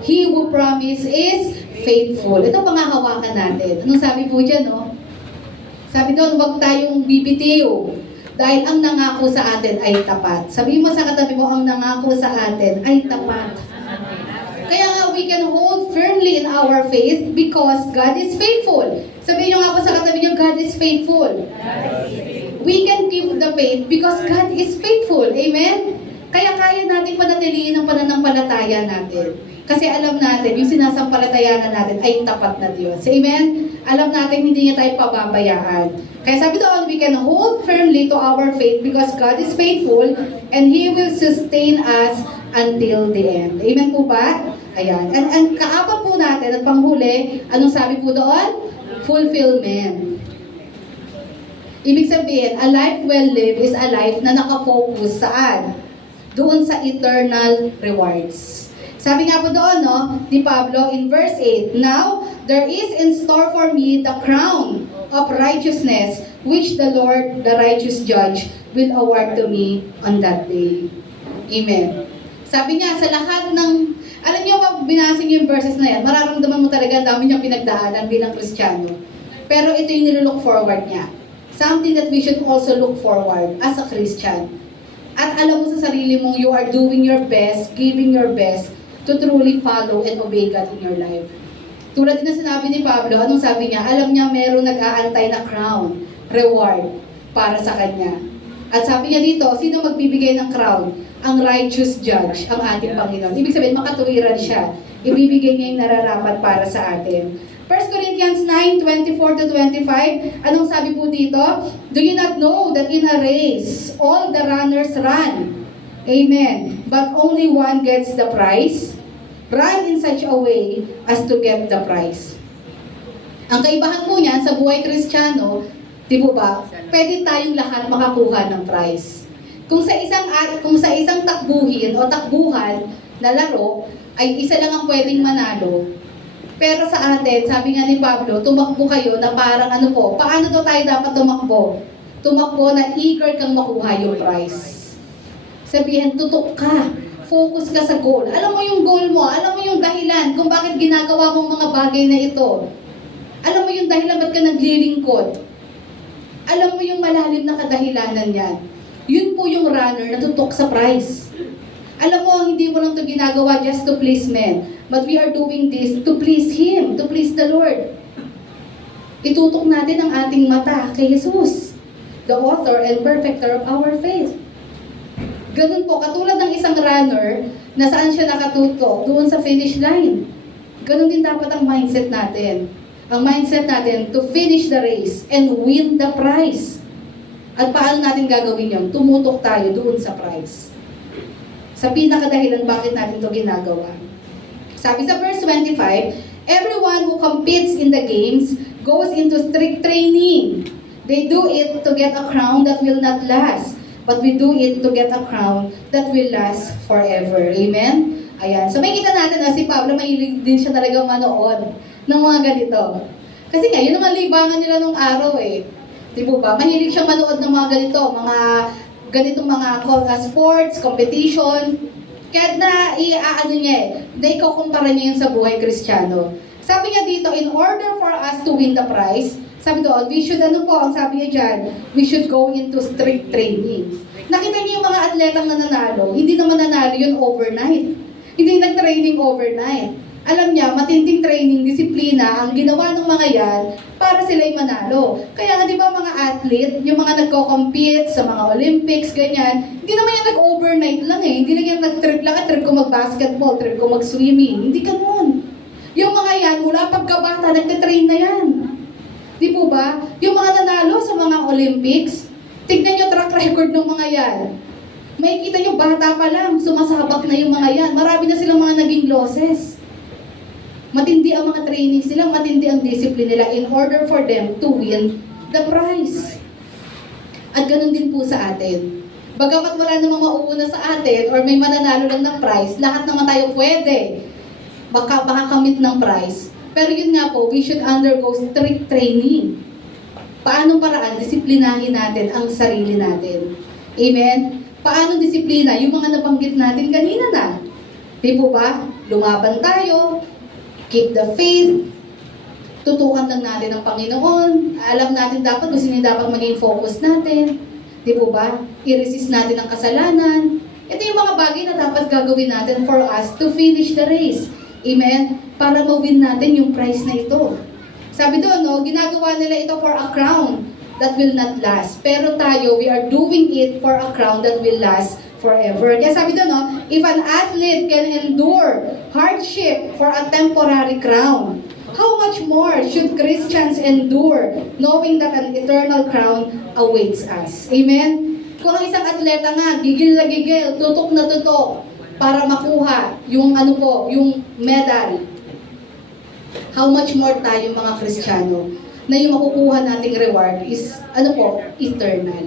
He who promised is faithful. Ito pangahawakan natin. Anong sabi po dyan, no? Sabi doon, huwag tayong bibitiw. Dahil ang nangako sa atin ay tapat. Sabihin mo sa katabi mo, ang nangako sa atin ay tapat. Kaya nga, we can hold firmly in our faith because God is faithful. Sabihin nyo nga po sa katabi nyo, God is faithful. We can keep the faith because God is faithful. Amen? Kaya kaya natin panatilihin ang pananampalataya natin. Kasi alam natin, yung sinasampalatayanan natin ay tapat na Diyos. Amen? Alam natin, hindi niya tayo pababayaan. Kaya sabi doon, we can hold firmly to our faith because God is faithful and He will sustain us until the end. Amen po ba? Ayan. And kaapat po natin at panghuli, anong sabi po doon? Fulfillment. Ibig sabihin, a life well lived is a life na nakafocus saan? Doon sa eternal rewards. Sabi nga po doon, no, ni Pablo in verse 8, now, there is in store for me the crown of righteousness, which the Lord, the righteous judge, will award to me on that day. Amen. Sabi niya, sa lahat ng, alam niyo, pag binasa niyo yung verses na yan, mararamdaman mo talaga, dami niyang pinagdaanan bilang Kristiyano. Pero ito yung nilook forward niya. Something that we should also look forward as a Christian. At alam mo sa sarili mong you are doing your best, giving your best to truly follow and obey God in your life. Tulad din na sinabi ni Pablo, anong sabi niya? Alam niya meron nag-aantay na crown, reward para sa kanya. At sabi niya dito, sino magbibigay ng crown? Ang righteous judge, ang ating Panginoon. Ibig sabihin, makatuwiran siya. Ibibigay niya yung nararapat para sa atin. 1 Corinthians 9:24-25, anong sabi po dito? Do you not know that in a race, all the runners run? Amen. But only one gets the prize. Run in such a way as to get the prize. Ang kaibahan po niyan sa buhay Kristiyano, di po ba? Pwede tayong lahat makakuha ng prize. Kung sa isang takbuhin o takbuhan na laro, ay isa lang ang pwedeng manalo. Pero sa atin, sabi nga ni Pablo, tumakbo kayo na parang ano po, paano daw tayo dapat tumakbo? Tumakbo na eager kang makuha yung prize. Sabihin, tutok ka. Focus ka sa goal. Alam mo yung goal mo, alam mo yung dahilan kung bakit ginagawa mong mga bagay na ito. Alam mo yung dahilan ba't ka naglilingkod. Alam mo yung malalim na kadahilanan yan. Yun po yung runner na tutok sa prize. Alam mo, hindi mo lang ito ginagawa just to please men. But we are doing this to please Him, to please the Lord. Itutok natin ang ating mata kay Jesus, the author and perfecter of our faith. Ganun po, katulad ng isang runner na saan siya nakatutok, doon sa finish line. Ganun din dapat ang mindset natin. Ang mindset natin to finish the race and win the prize. At paano natin gagawin yun? Tumutok tayo doon sa prize. Sa pinakadahilan bakit natin ito ginagawa. Sabi sa verse 25, everyone who competes in the games goes into strict training. They do it to get a crown that will not last, but we do it to get a crown that will last forever. Amen? Ayan. So may kita natin na si Pablo, mahilig din siya talagang manood ng mga ganito. Kasi nga, yun naman libangan nila nung araw eh. Di po ba? Mahilig siyang manood ng mga ganito, mga ganitong mga sports, competition. Kaya iaano niya ikukumpara niya yun sa buhay Kristiyano. Sabi niya dito, in order for us to win the prize, sabi doon, we should, ang sabi niya dyan, we should go into strict training. Nakita niyo yung mga atletang nananalo, hindi naman nanalo yun overnight. Hindi nag-training overnight. Alam niya, matinding training, disiplina, ang ginawa ng mga yan para sila'y manalo. Kaya nga di ba mga athlete, yung mga nagko-compete sa mga Olympics, ganyan, hindi naman yan nag-overnight lang eh. Hindi lang yan nag-trip lang, trip ko mag-basketball, trip ko mag-swimming. Hindi ganun. Yung mga yan, mula pagkabata, nagtitrain na yan. Di po ba? Yung mga nanalo sa mga Olympics, tignan nyo track record ng mga yan. May kita nyo, bata pa lang, sumasabak na yung mga yan. Marami na silang mga naging losses. Matindi ang mga trainings nila, matindi ang discipline nila in order for them to win the prize. At ganun din po sa atin. Bagamat wala namang mauuna sa atin or may mananalo lang ng prize, lahat naman tayo pwede makakamit ng prize. Pero yun nga po, we should undergo strict training. Paano paraan? Disiplinahin natin ang sarili natin. Amen? Paano disiplina? Yung mga nabanggit natin kanina na. Di po ba? Lumaban tayo. keep the faith, tutukan lang natin ang Panginoon, alam natin dapat kung sino yung dapat maging focus natin, di po ba? I-resist natin ang kasalanan. Ito yung mga bagay na dapat gagawin natin for us to finish the race. Amen? Para ma-win natin yung prize na ito. Sabi doon, no, ginagawa nila ito for a crown that will not last. Pero tayo, we are doing it for a crown that will last forever. Kaya sabi doon, no, if an athlete can endure hardship for a temporary crown, how much more should Christians endure knowing that an eternal crown awaits us? Amen? Kung ang isang atleta nga, gigil na gigil, tutok na tutok, para makuha yung yung medal. How much more tayo mga Kristiyano na yung makukuha nating reward is eternal.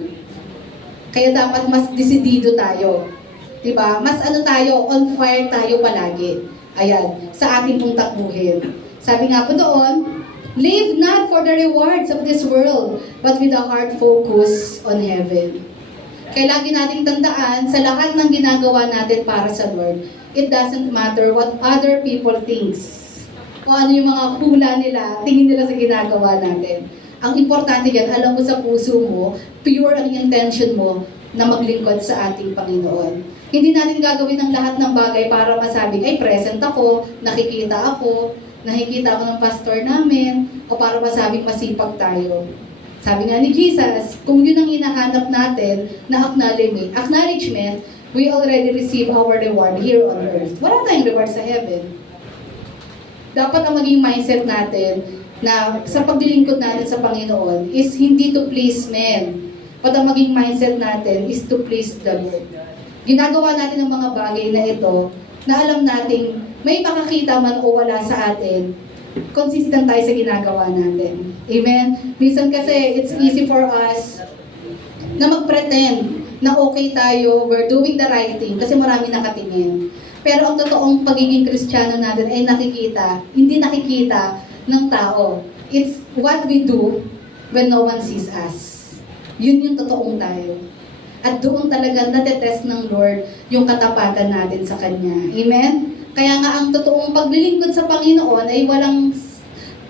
Kaya dapat mas desidido tayo. Diba? Mas tayo, on fire tayo palagi. Ayan, sa ating pong takbuhin. Sabi nga po doon, live not for the rewards of this world, but with a heart focus on heaven. Kaya lagi nating tandaan, sa lahat ng ginagawa natin para sa Lord, it doesn't matter what other people thinks. O ano yung mga hula nila, tingin nila sa ginagawa natin. Ang importante yan, alam mo sa puso mo, pure ang intention mo na maglingkod sa ating Panginoon. Hindi natin gagawin ang lahat ng bagay para masabing, ay present ako, nakikita ako ng pastor namin, o para masabing masipag tayo. Sabi nga ni Jesus, kung yun ang hinahanap natin na acknowledgement, we already receive our reward here on earth. Wala tayong reward sa heaven. Dapat ang maging mindset natin na sa paglilingkod natin sa Panginoon is hindi to please men. But ang maging mindset natin is to please the Lord. Ginagawa natin ang mga bagay na ito na alam nating may makakita man o wala sa atin, consistent tayo sa ginagawa natin. Amen? Minsan kasi it's easy for us na mag-pretend na okay tayo, we're doing the right thing kasi marami nakatingin. Pero ang totoong pagiging Kristiyano natin ay hindi nakikita ng tao. It's what we do when no one sees us. Yun yung totoong tayo. At doon talaga natetest ng Lord yung katapatan natin sa Kanya. Amen? Kaya nga ang totoong paglilingkod sa Panginoon ay walang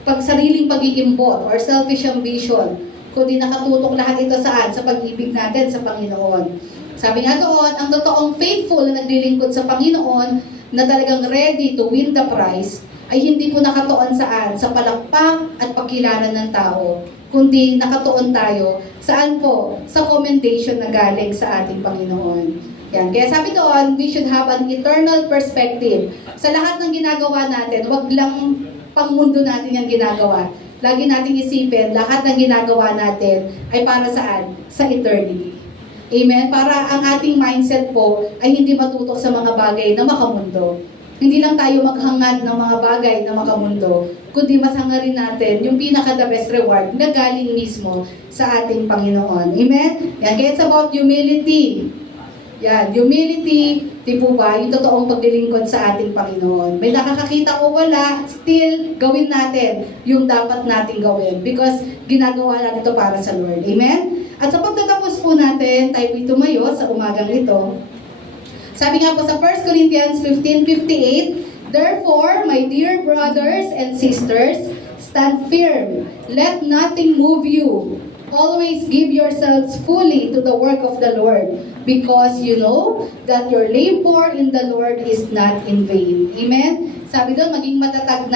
pagsariling pag-iimbot or selfish ambition, kundi nakatutok lahat ito saan? Sa pag-ibig natin sa Panginoon. Sabi nga doon, ang totoong faithful na naglilingkod sa Panginoon na talagang ready to win the prize ay hindi po nakatuon saan? Sa palakpak at pagkilala ng tao, kundi nakatuon tayo saan po? Sa commendation na galing sa ating Panginoon. Yan. Kaya sabi doon, we should have an eternal perspective. Sa lahat ng ginagawa natin, wag lang pangmundo natin yung ginagawa. Lagi nating isipin, lahat ng ginagawa natin ay para saan? Sa eternity. Amen? Para ang ating mindset po ay hindi matutok sa mga bagay na makamundo. Hindi lang tayo maghangad ng mga bagay na makamundo, kundi mas hangarin natin yung pinaka-the best reward na galing mismo sa ating Panginoon. Amen? Yan. Kaya it's about humility. Yan. Humility, di po ba, yung totoong paglilingkod sa ating Panginoon. May nakakakita o wala, still gawin natin yung dapat nating gawin because ginagawa natin ito para sa Lord. Amen? At sa pagtatapos po natin, tayo po tumayo sa umagang ito. Sabi nga po sa 1 Corinthians 15:58, therefore, my dear brothers and sisters, stand firm. Let nothing move you. Always give yourselves fully to the work of the Lord, because you know that your labor in the Lord is not in vain. Amen? Sabi doon, maging matatag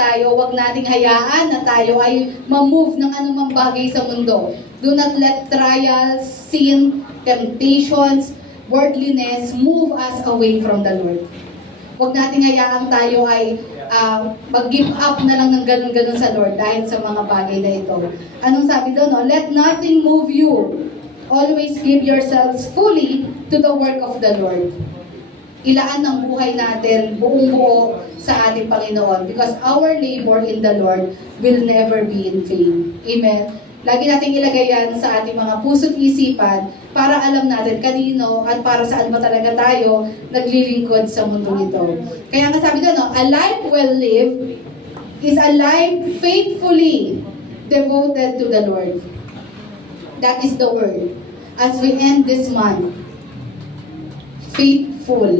tayo, wag nating hayaan na tayo ay ma-move ng anumang bagay sa mundo. Do not let trials, sin, temptations, worldliness move us away from the Lord. Huwag nating hayaan tayo ay mag-give up na lang ng ganun-ganun sa Lord dahil sa mga bagay na ito. Anong sabi doon? No? Let nothing move you. Always give yourselves fully to the work of the Lord. Ilaan ng buhay natin buong buo sa ating Panginoon because our labor in the Lord will never be in vain. Amen? Lagi natin ilagay yan sa ating mga puso't isipan para alam natin kanino at para saan ba talaga tayo naglilingkod sa mundo ito. Kaya nga sabi doon, no, a life well lived is a life faithfully devoted to the Lord. That is the word. As we end this month, faithful.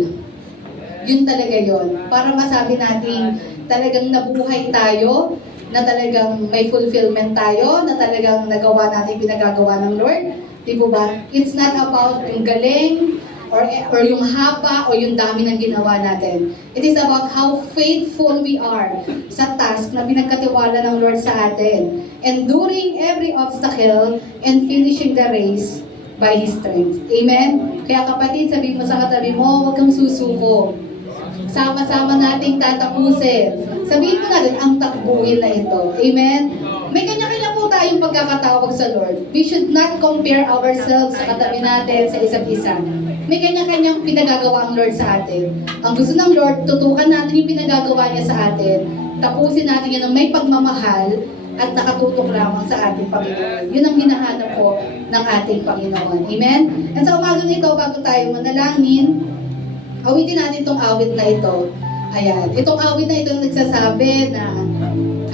Yun talaga yon. Para masabi natin talagang nabuhay tayo, na talagang may fulfillment tayo, na talagang nagawa natin pinagagawa ng Lord. Di po ba? It's not about yung galing, or yung haba, o yung dami ng ginawa natin. It is about how faithful we are sa task na pinagkatiwala ng Lord sa atin. Enduring every obstacle and finishing the race by His strength. Amen? Kaya kapatid, sabihin mo sa katabi mo, huwag kang susuko. Sama-sama nating tatapusin. Sabihin mo natin, ang takbuhin na ito. Amen? May kanya-kanya po tayong pagkakatawag sa Lord. We should not compare ourselves sa katabi natin sa isa't isa. May kanya-kanyang pinagagawa ang Lord sa atin. Ang gusto ng Lord, tutukan natin yung pinagagawa niya sa atin. Tapusin natin yun ng may pagmamahal at nakatutok lamang sa ating Panginoon. Yun ang hinahanap po ng ating Panginoon. Amen? And sa umagang ito, bago tayo manalangin, awitin natin itong awit na ito. Ayan. Itong awit na ito nagsasabi na,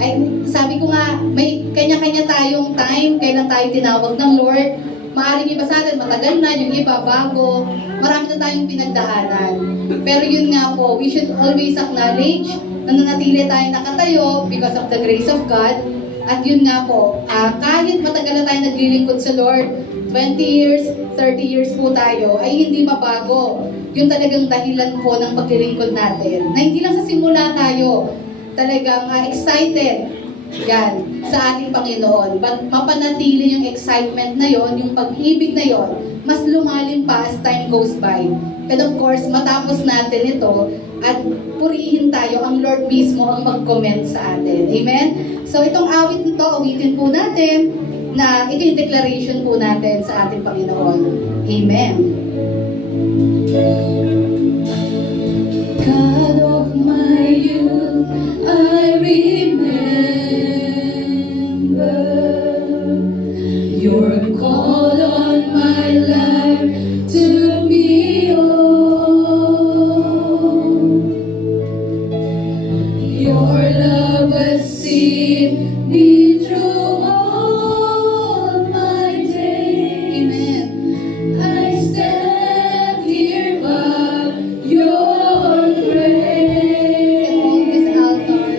ay, sabi ko nga, may kanya-kanya tayong time, kailan tayo tinawag ng Lord. Maaaring iba sa atin, matagal na, yung iba, bago. Marami na tayong pinagdaanan. Pero yun nga po, we should always acknowledge na nanatili tayo nakatayo because of the grace of God. At yun nga po, kahit matagal na tayo naglilingkod sa Lord, 20 years, 30 years po tayo, ay hindi mabago. Yung talagang dahilan po ng paglilingkod natin. Na hindi lang sa simula tayo, talagang excited yan sa ating Panginoon. But mapanatili yung excitement na yon, yung pag-ibig na yon, mas lumalim pa as time goes by. And of course, matapos natin ito, at purihin tayo, ang Lord mismo ang mag-comment sa atin. Amen? So itong awit nito, awitin po natin, na ito yung declaration po natin sa ating Panginoon. Amen. God of my youth, I remember your call on my life to be on. Your love has seen me through all my days. Amen. I stand here by your grace. And on this altar,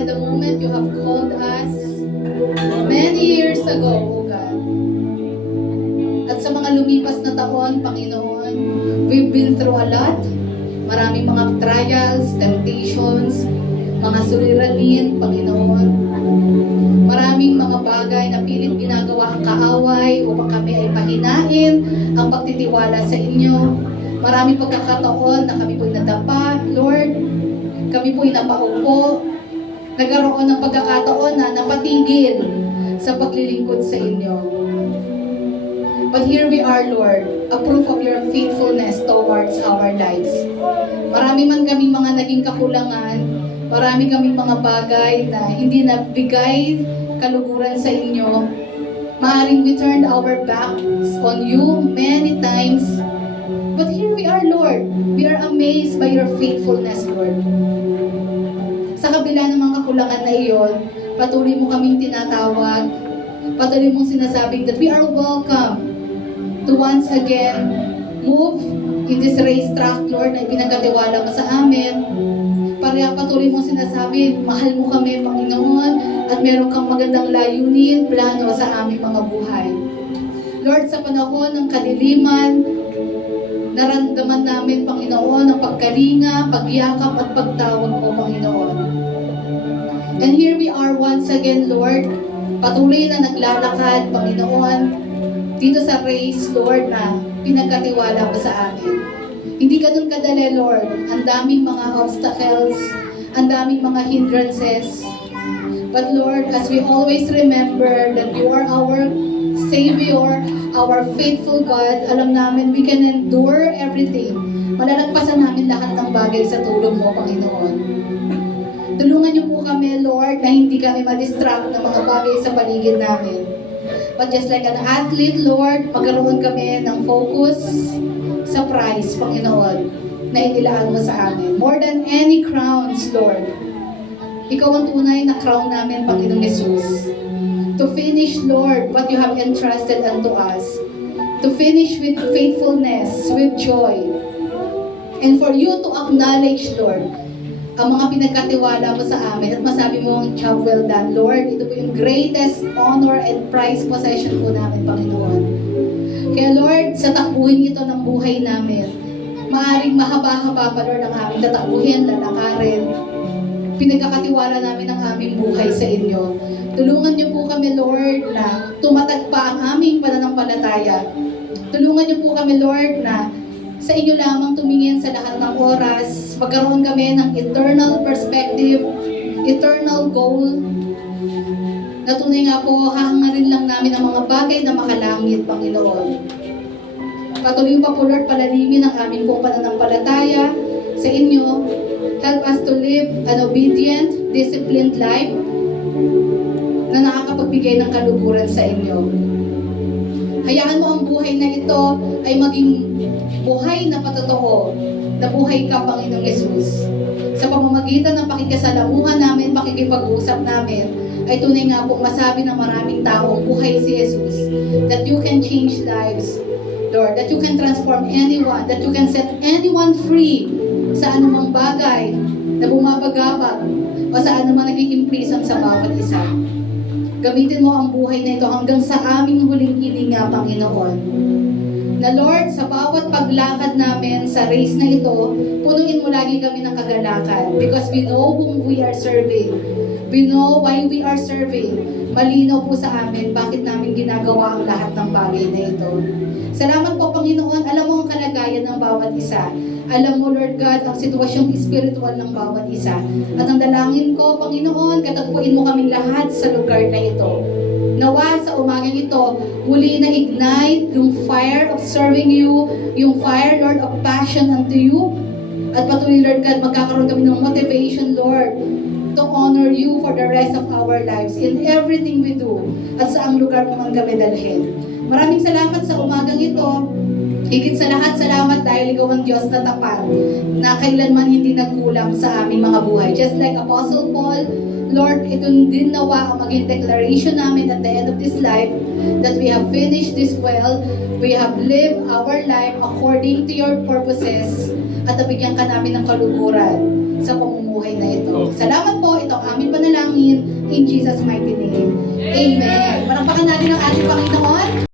God, the moment you have called us many years ago, O God. At sa mga lumipas na taon, Panginoon, we've been through a lot. Maraming mga trials, temptations, mga suliranin, Panginoon. Maraming mga bagay na pilit ginagawa ang kaaway upang kami ay pahinain ang pagtitiwala sa inyo. Maraming pagkakataon na kami po'y nadapa, Lord. Kami po'y napaupo. Nagkaroon ng pagkakataon na napatigil sa paglilingkod sa inyo. But here we are, Lord, a proof of your faithfulness towards our lives. Marami man kaming mga naging kakulangan, marami kaming mga bagay na hindi nabigay kaluguran sa inyo. Maaring we turned our backs on you many times. But here we are, Lord. We are amazed by your faithfulness, Lord. Sa kabila ng mga kakulangan na iyon, patuloy mo kaming tinatawag, patuloy mong sinasabing that we are welcome to once again move in this racetrack, Lord, na ipinagkatiwala mo sa amin. Patuloy mong sinasabi, mahal mo kami, Panginoon, at meron kang magandang layunin, plano sa aming mga buhay. Lord, sa panahon ng kadiliman, naramdaman namin, Panginoon, ang pagkalinga, pagyakap at pagtawag mo, Panginoon. And here we are once again, Lord, patuloy na naglalakad, Panginoon, dito sa race, Lord, na pinagkatiwala mo sa amin. Hindi ganun kadali, Lord. Ang daming mga obstacles, ang daming mga hindrances. But Lord, as we always remember that you are our Savior, our faithful God, alam namin we can endure everything. Malalagpasan namin lahat ng bagay sa tulong mo, Panginoon. Tulungan niyo po kami, Lord, na hindi kami ma-distract ng mga bagay sa paligid namin. But just like an athlete, Lord, magkaroon kami ng focus sa prize, Panginoon, na inilaan mo sa amin. More than any crowns, Lord. Ikaw ang tunay na crown namin, Panginoong Jesus. To finish, Lord, what you have entrusted unto us. To finish with faithfulness, with joy. And for you to acknowledge, Lord, ang mga pinagkatiwala mo sa amin at masabi mo, job well done, Lord. Ito po yung greatest honor and prize possession po namin, Panginoon. Kaya Lord, sa takbuhin ito ng buhay namin, maaring mahaba-haba pa, Lord, ang aming tatakbuhin, lalakarin. Pinagkakatiwala namin ang aming buhay sa inyo. Tulungan niyo po kami, Lord, na tumatag pa ang aming pananampalataya. Tulungan niyo po kami, Lord, na sa inyo lamang tumingin sa lahat ng oras. Magkaroon kami ng eternal perspective, eternal goal. Na tunay nga po, hahangarin lang namin ang mga bagay na makalangit, Panginoon. Patuloy pa po, Lord, palalimin ang aming pong pananampalataya sa inyo. Help us to live an obedient, disciplined life na nakakapagbigay ng kaluguran sa inyo. Hayaan mo ang buhay na ito ay maging buhay na patotoo, na buhay ka, Panginoong Yesus. Sa pamamagitan ng pakikasalamuhan namin, pakikipag-uusap namin, ay tunay nga pong masabi ng maraming tao, buhay si Jesus. That you can change lives, Lord. That you can transform anyone. That you can set anyone free sa anumang bagay na bumabagabag o sa anumang naging imprison sa bawat isa. Gamitin mo ang buhay na ito hanggang sa aming huling hininga, Panginoon. Na Lord, sa bawat paglakad namin sa race na ito, punuin mo lagi kami ng kagalakan because we know whom we are serving. We know why we are serving. Malinaw po sa amin bakit namin ginagawa ang lahat ng bagay na ito. Salamat po, Panginoon. Alam mo ang kalagayan ng bawat isa. Alam mo, Lord God, ang sitwasyong spiritual ng bawat isa. At ang dalangin ko, Panginoon, katagpuin mo kaming lahat sa lugar na ito. Nawa sa umagang ito, muli na ignite yung fire of serving you, yung fire, Lord, of passion unto you. At patuloy, Lord God, magkakaroon kami ng motivation, Lord, to honor you for the rest of our lives in everything we do at sa ang lugar mo man kami dalhin. Maraming salamat sa umagang ito. Higit sa lahat, salamat dahil ikaw ang Diyos na tapat, na kailanman hindi nagkulang sa aming mga buhay. Just like Apostle Paul, Lord, ito din nawa ang maging declaration namin at the end of this life that we have finished this well, we have lived our life according to your purposes, at nabigyan ka namin ng kaluguran sa pamumuhay na ito. Salamat po, ito ang aming panalangin in Jesus' mighty name. Amen. Palakpakan natin ang ating Panginoon.